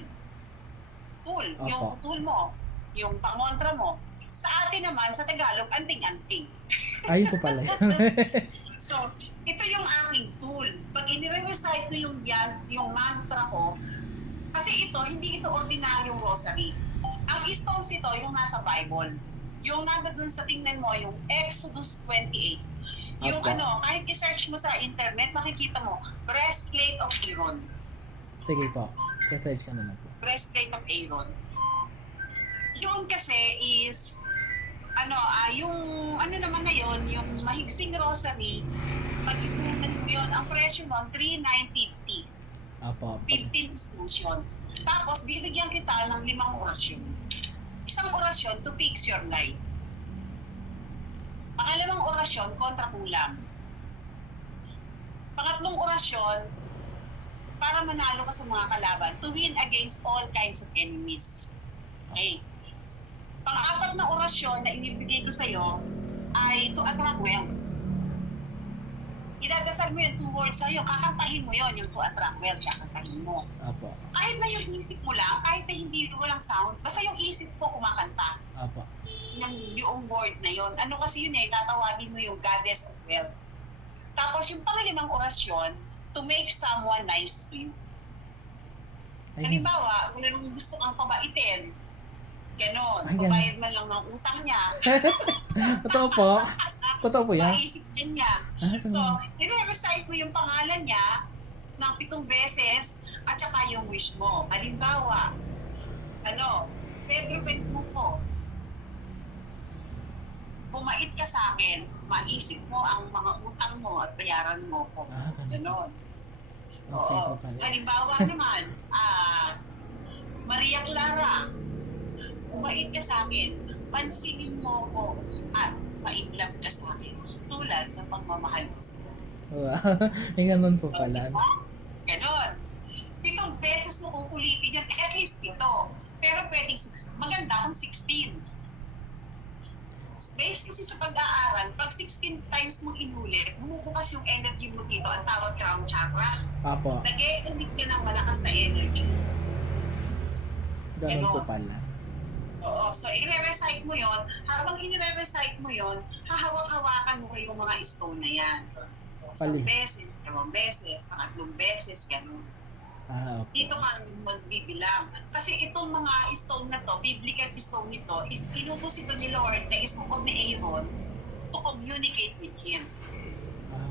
Tool, Opo. yung tool mo, yung pangontra mo. Sa atin naman, sa Tagalog, anting-anting. Ayun po pala yun. So, ito yung aking tool. Pag inire-recite ko yung mantra ko, kasi hindi ito ordinaryong rosary. Ang stones ito, yung nasa Bible. Yung nandun sa tingnan mo, yung Exodus 28. Yung Opo. kahit i-search mo sa internet, makikita mo, breastplate of Aaron. Sige po. Search ka na lang po. Breastplate of Aaron. Yun kasi is, yung naman na yun, yung mahigsing rosary, pag-ipunan mo yun, ang presyo nun, $3,950. Opo. 15 stones yun. Tapos, bibigyan kita ng 5 orasyon. Isang orasyon to fix your life. Pangalawang orasyon, kontra kulang. Pangatlong orasyon, para manalo ka sa mga kalaban, to win against all kinds of enemies. Okay. Pang-apat na orasyon na inibigay ko sa'yo ay to attract wealth. Idadasal mo yung 2 words sa'yo, kakantahin mo yon yung to attract wealth, kakantahin mo. Opo. Kahit na yung isip mo lang, kahit na hindi walang sound, basta yung isip mo kumakanta Opo. yung word na yon. Ano kasi yun tatawagin mo yung goddess of wealth. Tapos yung pangalimang orasyon, to make someone nice to you. Ayun. Halimbawa, kung anong gusto kang pabaitin, ganon, Ay, ganon. pabayad man lang ng utang niya, Totoo po. Totoo po yan. maisip din niya. So, i-recite mo yung pangalan niya ng 7 beses at saka yung wish mo. Halimbawa, Pedro Bentufo, bumait ka sa akin, maisip mo ang mga utang mo at bayaran mo ko. Ganun. Ganon. Okay po Oo. pala. Halimbawa naman, Maria Clara, bumait ka sa akin, pansinin mo ko at ma-inlove ka sa akin tulad ng pagmamahal ko sa iyo. Wow. May ganun po pala. Ganon. 7 beses mo kukulitin yan, at least 7. Pero pwedeng maganda kung 16. Based kasi sa pag-aaral, pag 16 times mo inulit, bumubukas yung energy mo dito, ang tawag crown chakra. Opo. Nag-e-emit ka ng malakas na energy. Ganun po pala. Oo, so i-recite mo yon. Habang i-recite mo yon, hahawak-hawakan mo yung mga stone na yan. Isang Pali. beses, 2 beses, 3 beses, gano'n. Opo. Dito ka magbibilang. Kasi itong mga stone na to, biblical stone nito, inutos ito ni Lord na isukob ni Aaron to communicate with Him. Ah,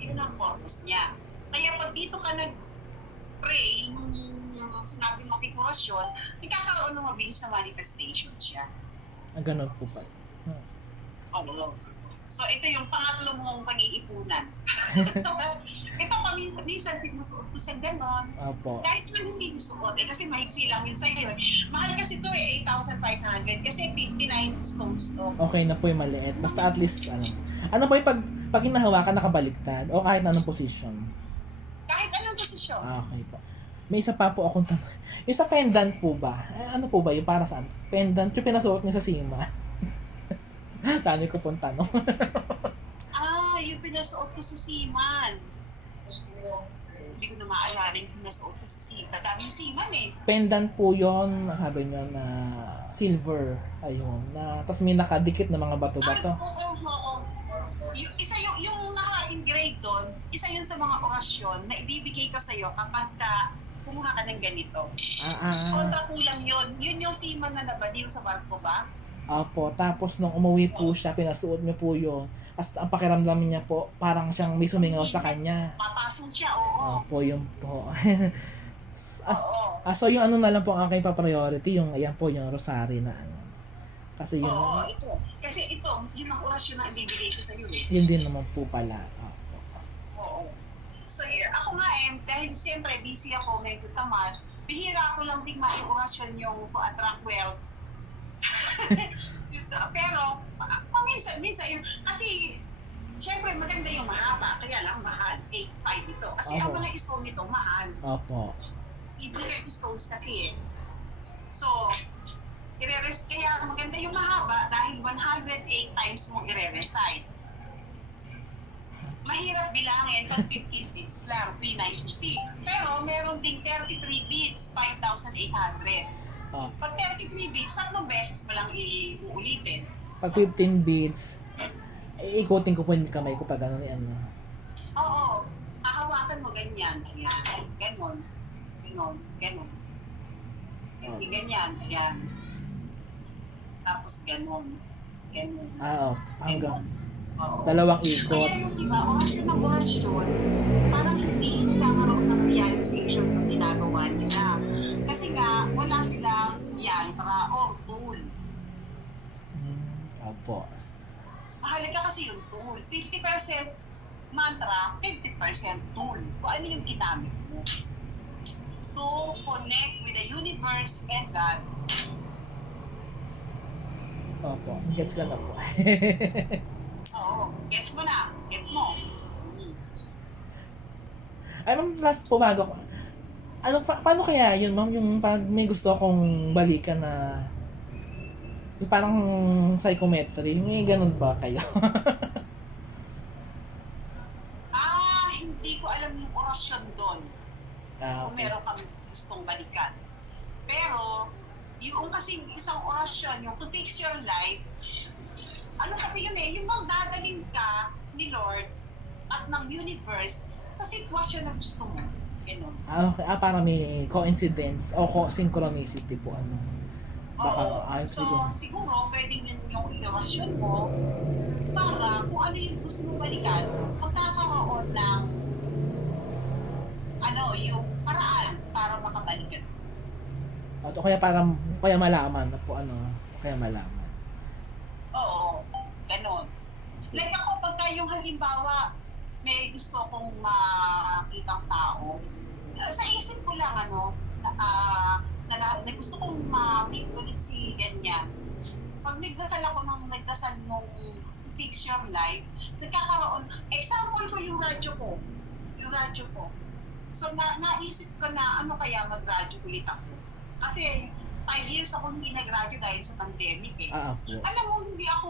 Yun ang purpose niya. Kaya pag dito ka nag-pray, nung sinabi natin orasyon, nagkakaroon ng mabilis na manifestation siya. ganun po pala. Oo. So, ito yung pangatlo mong pag-iipunan. Ito paminsan-minsan sinusuot ko siya ganon. Opo. Kahit man hindi suot, kasi mahigsi lang yun sa'yo. Mahal kasi ito 8,500 kasi 59 stones to. Okay na po yung maliit. Basta at least, ano po yung pag hinahawakan nakabaliktad o kahit anong position? Kahit anong posisyon. Okay po. May isa pa po akong tanong. Yung sa pendant po ba? Ano po ba yung para saan? Pendant yung pinasuot niya sa sima. Tanong ko pong tanong. Yung pinasuot ko sa Seaman. Hindi ko na maalala yung pinasuot ko sa Seaman. Daming Seaman eh. Pendant po yon, sabi niyo na silver. Ayun. Tapos may nakadikit na mga bato-bato. Oo. Yung naka-engrave doon, isa yun sa mga orasyon na ibibigay ko sa'yo kapag kumuha ka ng ganito. Kontra kulang yun. Yun yung Seaman na nabaliw sa barko ba? Opo, tapos nung umuwi po siya, pinasuot niyo po yun. At ang pakiramdam niya po, parang siyang may sumingaw sa kanya. Papasok siya, oo. Opo, yun po. Oo. So yung ano na lang po ang aking pa-priority, yung ayan po, yung rosary na ano. Kasi yun, Oo, ito. Kasi ito, yun ang orasyon na ibibigay ko sa'yo eh. yun din naman po pala. Opo. Oo. So, ako nga dahil siyempre busy ako, medyo tamad, bihira ako lang din ma-orasyon yung to attract wealth. Pero, minsan yun, kasi, siyempre maganda yung mahaba, kaya lang mahal, 8.5 ito. Kasi ang Opo. mga stone nito, mahal. Opo. Biblical stones kasi eh. So, kaya maganda yung mahaba dahil 108 times mo i-recite. Mahirap bilangin pag 15 beats lang, 390. Pero meron ding 33 beats, 5,800. Pag 33 beats, 3 beses mo lang uulitin. Pag 15 beats, iikutin ko po yung kamay ko pag ano yan. Oo. Hahawakan mo ganyan. Ayan. Ganon. Ganyan. Ayan. Tapos ganon. Oo. Hanggang Oo. dalawang ikot. Kaya yung iba, orasyon, parang hindi nagkakaroon ng realization yung ginagawa nila. Kasi nga, wala silang yantra o tool. Opo. Mahalaga kasi yung tool. 50% mantra, 50% tool. Kung ano yung ginamit mo to connect with the universe and God. Opo. Gets ka na po. Oo. Gets mo na. Gets mo. Ay, ma'am, last po bago ko. Paano kaya yun, ma'am, yung pag may gusto akong balikan na yung parang psychometry, may ganun ba kayo? Hindi ko alam yung orasyon doon. Kung Okay. meron kami gustong balikan. Pero, yung kasing isang orasyon, yung to fix your life, ano kasi yun yung magdadalhin ka ni Lord at ng universe sa sitwasyon na gusto mo. Ganun. Okay. Para may coincidence o synchronicity po. Baka, So, sige. siguro, pwedeng yun yung orasyon mo para kung ano yung gusto mo balikan, magkakaroon ng yung paraan para makabalikan. O kaya malaman na po kaya malaman. Oo, ganon. Like ako, pagka yung halimbawa, may gusto kong makitang tao, sa isip ko lang, na gusto kong ma-meet ulit si ganyan. Pag nagdasal nung fix your life, nagkakaroon, example ko yung radyo ko. So, naisip ko na kaya mag-radyo ulit ako. Kasi 5 years ako hindi nag-radyo dahil sa pandemic eh. Po. Alam mo, hindi ako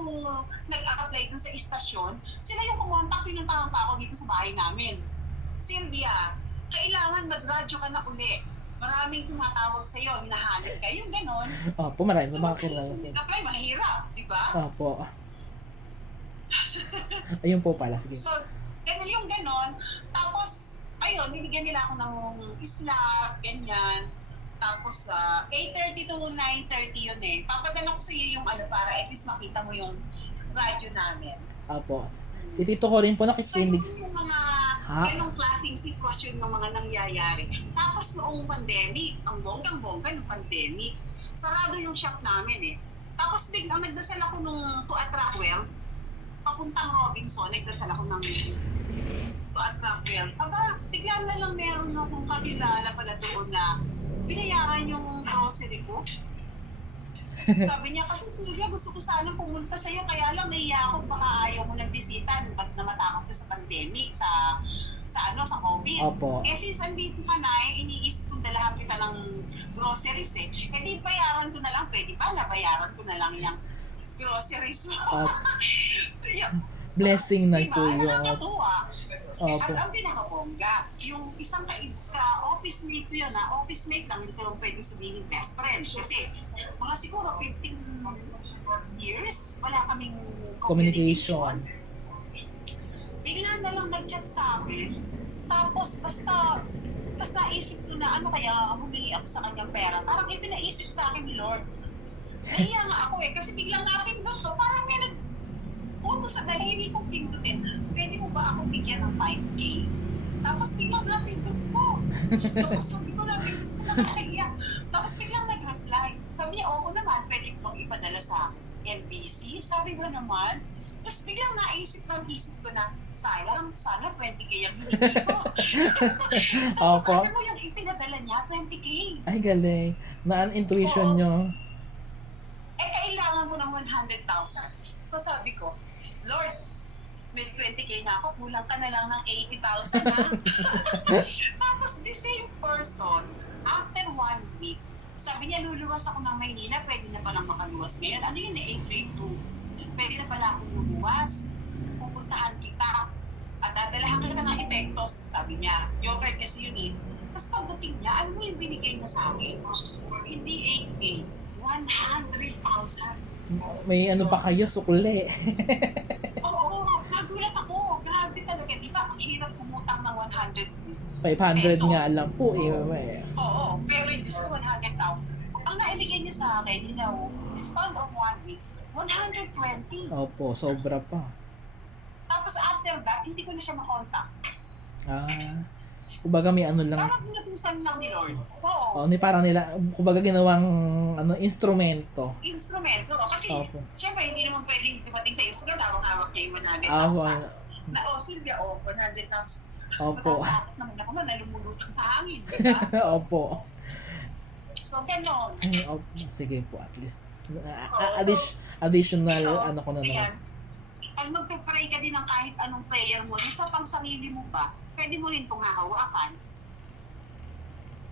nag-apply dun sa istasyon. Sila yung kumontak, pinuntahan pa ako dito sa bahay namin. Sylvia, kailangan mag-radyo ka na uli. Maraming tumatawag sa'yo, hinahanap ka. Yung ganon. Po, marami So, makakilala sa apply, mahirap, di ba? Po. Ayun po pala, sige. So, yung ganon. Tapos, ayun, binigyan nila ako ng isla, ganyan. Tapos, 8:30 to 9:30 yun eh. Papadala ko sa iyo yung ano, para at least makita mo yung radyo namin. Apo. Tito ko rin po So, yun nakikinig. yung mga Ha? ganong klaseng sitwasyon ng mga nangyayari. Tapos noong pandemic, ang bonggang-bongga ng pandemic, sarado yung shop namin eh. Tapos biglang nagdasal ako nung to attract wealth, papuntang Robinson, nagdasal ako ng to attract wealth. Aba, biglang na lang meron akong kakilala pala doon na binayaran yung grocery ko. Sabi niya, kasi Julia, gusto ko sana pumunta sa'yo, kaya lang naiya ako, baka ayaw mo ng bisita, ba't na matakot ka sa pandemic, sa COVID. Opo. Eh, since andito ka na, iniisip kong dalahan kita ng groceries eh. Eh, di bayaran ko na lang, pwede ba? Nabayaran ko na lang yung groceries mo. Blessing na Diba? po yun. Nakakatuwa. Opo. At ang pinakabongga, yung isang ka-office mate ko yun, office mate lang, hindi ko pwedeng sabihin best friend. Kasi mga siguro 15 years, wala kaming Communication. Bigla na lang nag-chat sa akin. Tapos basta naisip ko na ano kaya humingi ako sa kanyang pera. Parang ipinaisip sa akin ni Lord. Nahiya nga ako eh, kasi biglang natin doon, parang may nag-punto sa daliri kong pindutin. Pwede mo ba ako bigyan ng 5K? Tapos biglang napindot ko. Tapos sabi ko napindot ko, nakakahiya. Tapos biglang nag-reply. Sabi niya, oo naman, pwede ko ipadala sa NBC. Sabi ko naman. Tapos biglang isip ko na, sayang, sana 20K ang hinigay ko. Tapos Opo. ano mo yung ipinadala niya, 20K. Ay, galing. Oo. Naan-intuition nyo. Eh, kailangan mo ng 100,000. So sabi ko, Lord, may 20K na ako, kulang ka na lang ng 80,000 ha. Tapos the same person, after 1 week, sabi niya, luluwas ako ng Maynila, pwede na palang makaluwas ngayon. Ano yun eh, 832. Pwede na pala akong luluwas. Pupuntahan kita. At dadalahan kita ng epektos, sabi niya. Yogurt kasi yun eh. Tapos pagdating niya, ano yung binigay niya sa akin? Hindi 8K, 100,000. May ano pa kayo, sukle. Oo, nagulat ako. Grabe talaga. Di ba, ang hirap umutang ng 100. 500 nga Pesos. lang po eh. Oo, pero hindi ko 100,000. Ang naibigay niya sa akin, span of 1 week, 120. Opo, sobra pa. Tapos after that, hindi ko na siya makontak. Kumbaga may ano lang. Parang natusan lang ni Lord. Oo, Parang nila, kumbaga ginawang instrumento. instrumento. Kasi, Opo. syempre, hindi naman pwedeng dumating sa Israel, hawak-hawak niya yung 100,000. Opo. Silvia, 100,000. Opo. Matatakot naman ako na lumulutang sa hangin, di ba? Opo. So, ganon. Opo. Sige po, at least. Oo, Additional, ito, ano ko na ayan, naman. pag magpe-pray ka din ng kahit anong prayer mo, yung sa pangsarili mo ba, pwede mo rin itong hahawakan.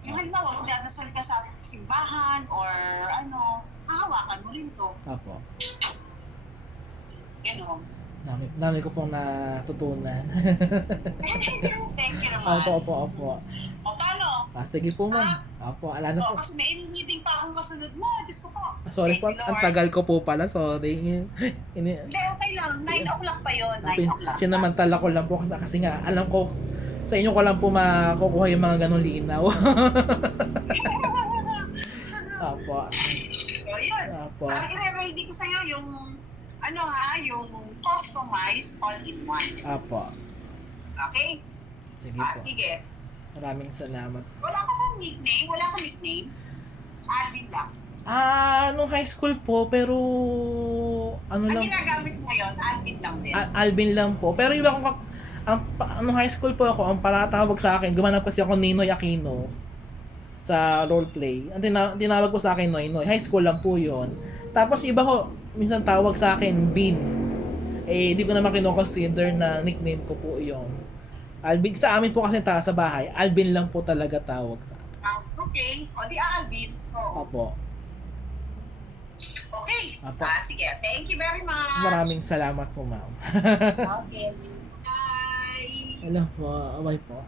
Yung halimbawa, kung dadasal ka sa simbahan or hahawakan mo rin to. Opo. Ganon. Dami ko pong natutunan. Thank you naman. Opo. O, paano? Sige po ma'am. Opo, ala na po. Kasi may meeting pa akong kasunod mo. Diyos ko po. Sorry po, Thank you, ang Lord. tagal ko po pala. Sorry. Hindi, okay lang. 9 o'clock pa yun. 9 o'clock. Sinamantala ko lang po kasi nga, alam ko, sa inyo ko lang po makukuha yung mga ganong linaw. Opo. So, yun. Opo. So, i-ready ko sa'yo yung yung customized all-in-one. Opo. Okay? Sige po. Sige. Maraming salamat. Wala ka bang nickname? Wala ka nickname? Alvin lang. Nung high school po, pero ano Ang lang, ginagamit mo ngayon, Alvin lang din. Alvin lang po. Pero iba ko, nung high school po ako, ang palatawag sa akin, gumanap kasi ako Ninoy Aquino sa roleplay. Ang tinawag ko sa akin Noy. High school lang po yun. Tapos iba ko, minsan tawag sa akin Bin. Di ko naman kino-consider na nickname ko po yun. Alvin, sa amin po kasi sa bahay, Alvin lang po talaga tawag sa akin. Okay. O di Alvin. Oo. Opo. Okay. Apo. Sige. Thank you very much. Maraming salamat po, ma'am. Okay. Bye. Alam po, bye po.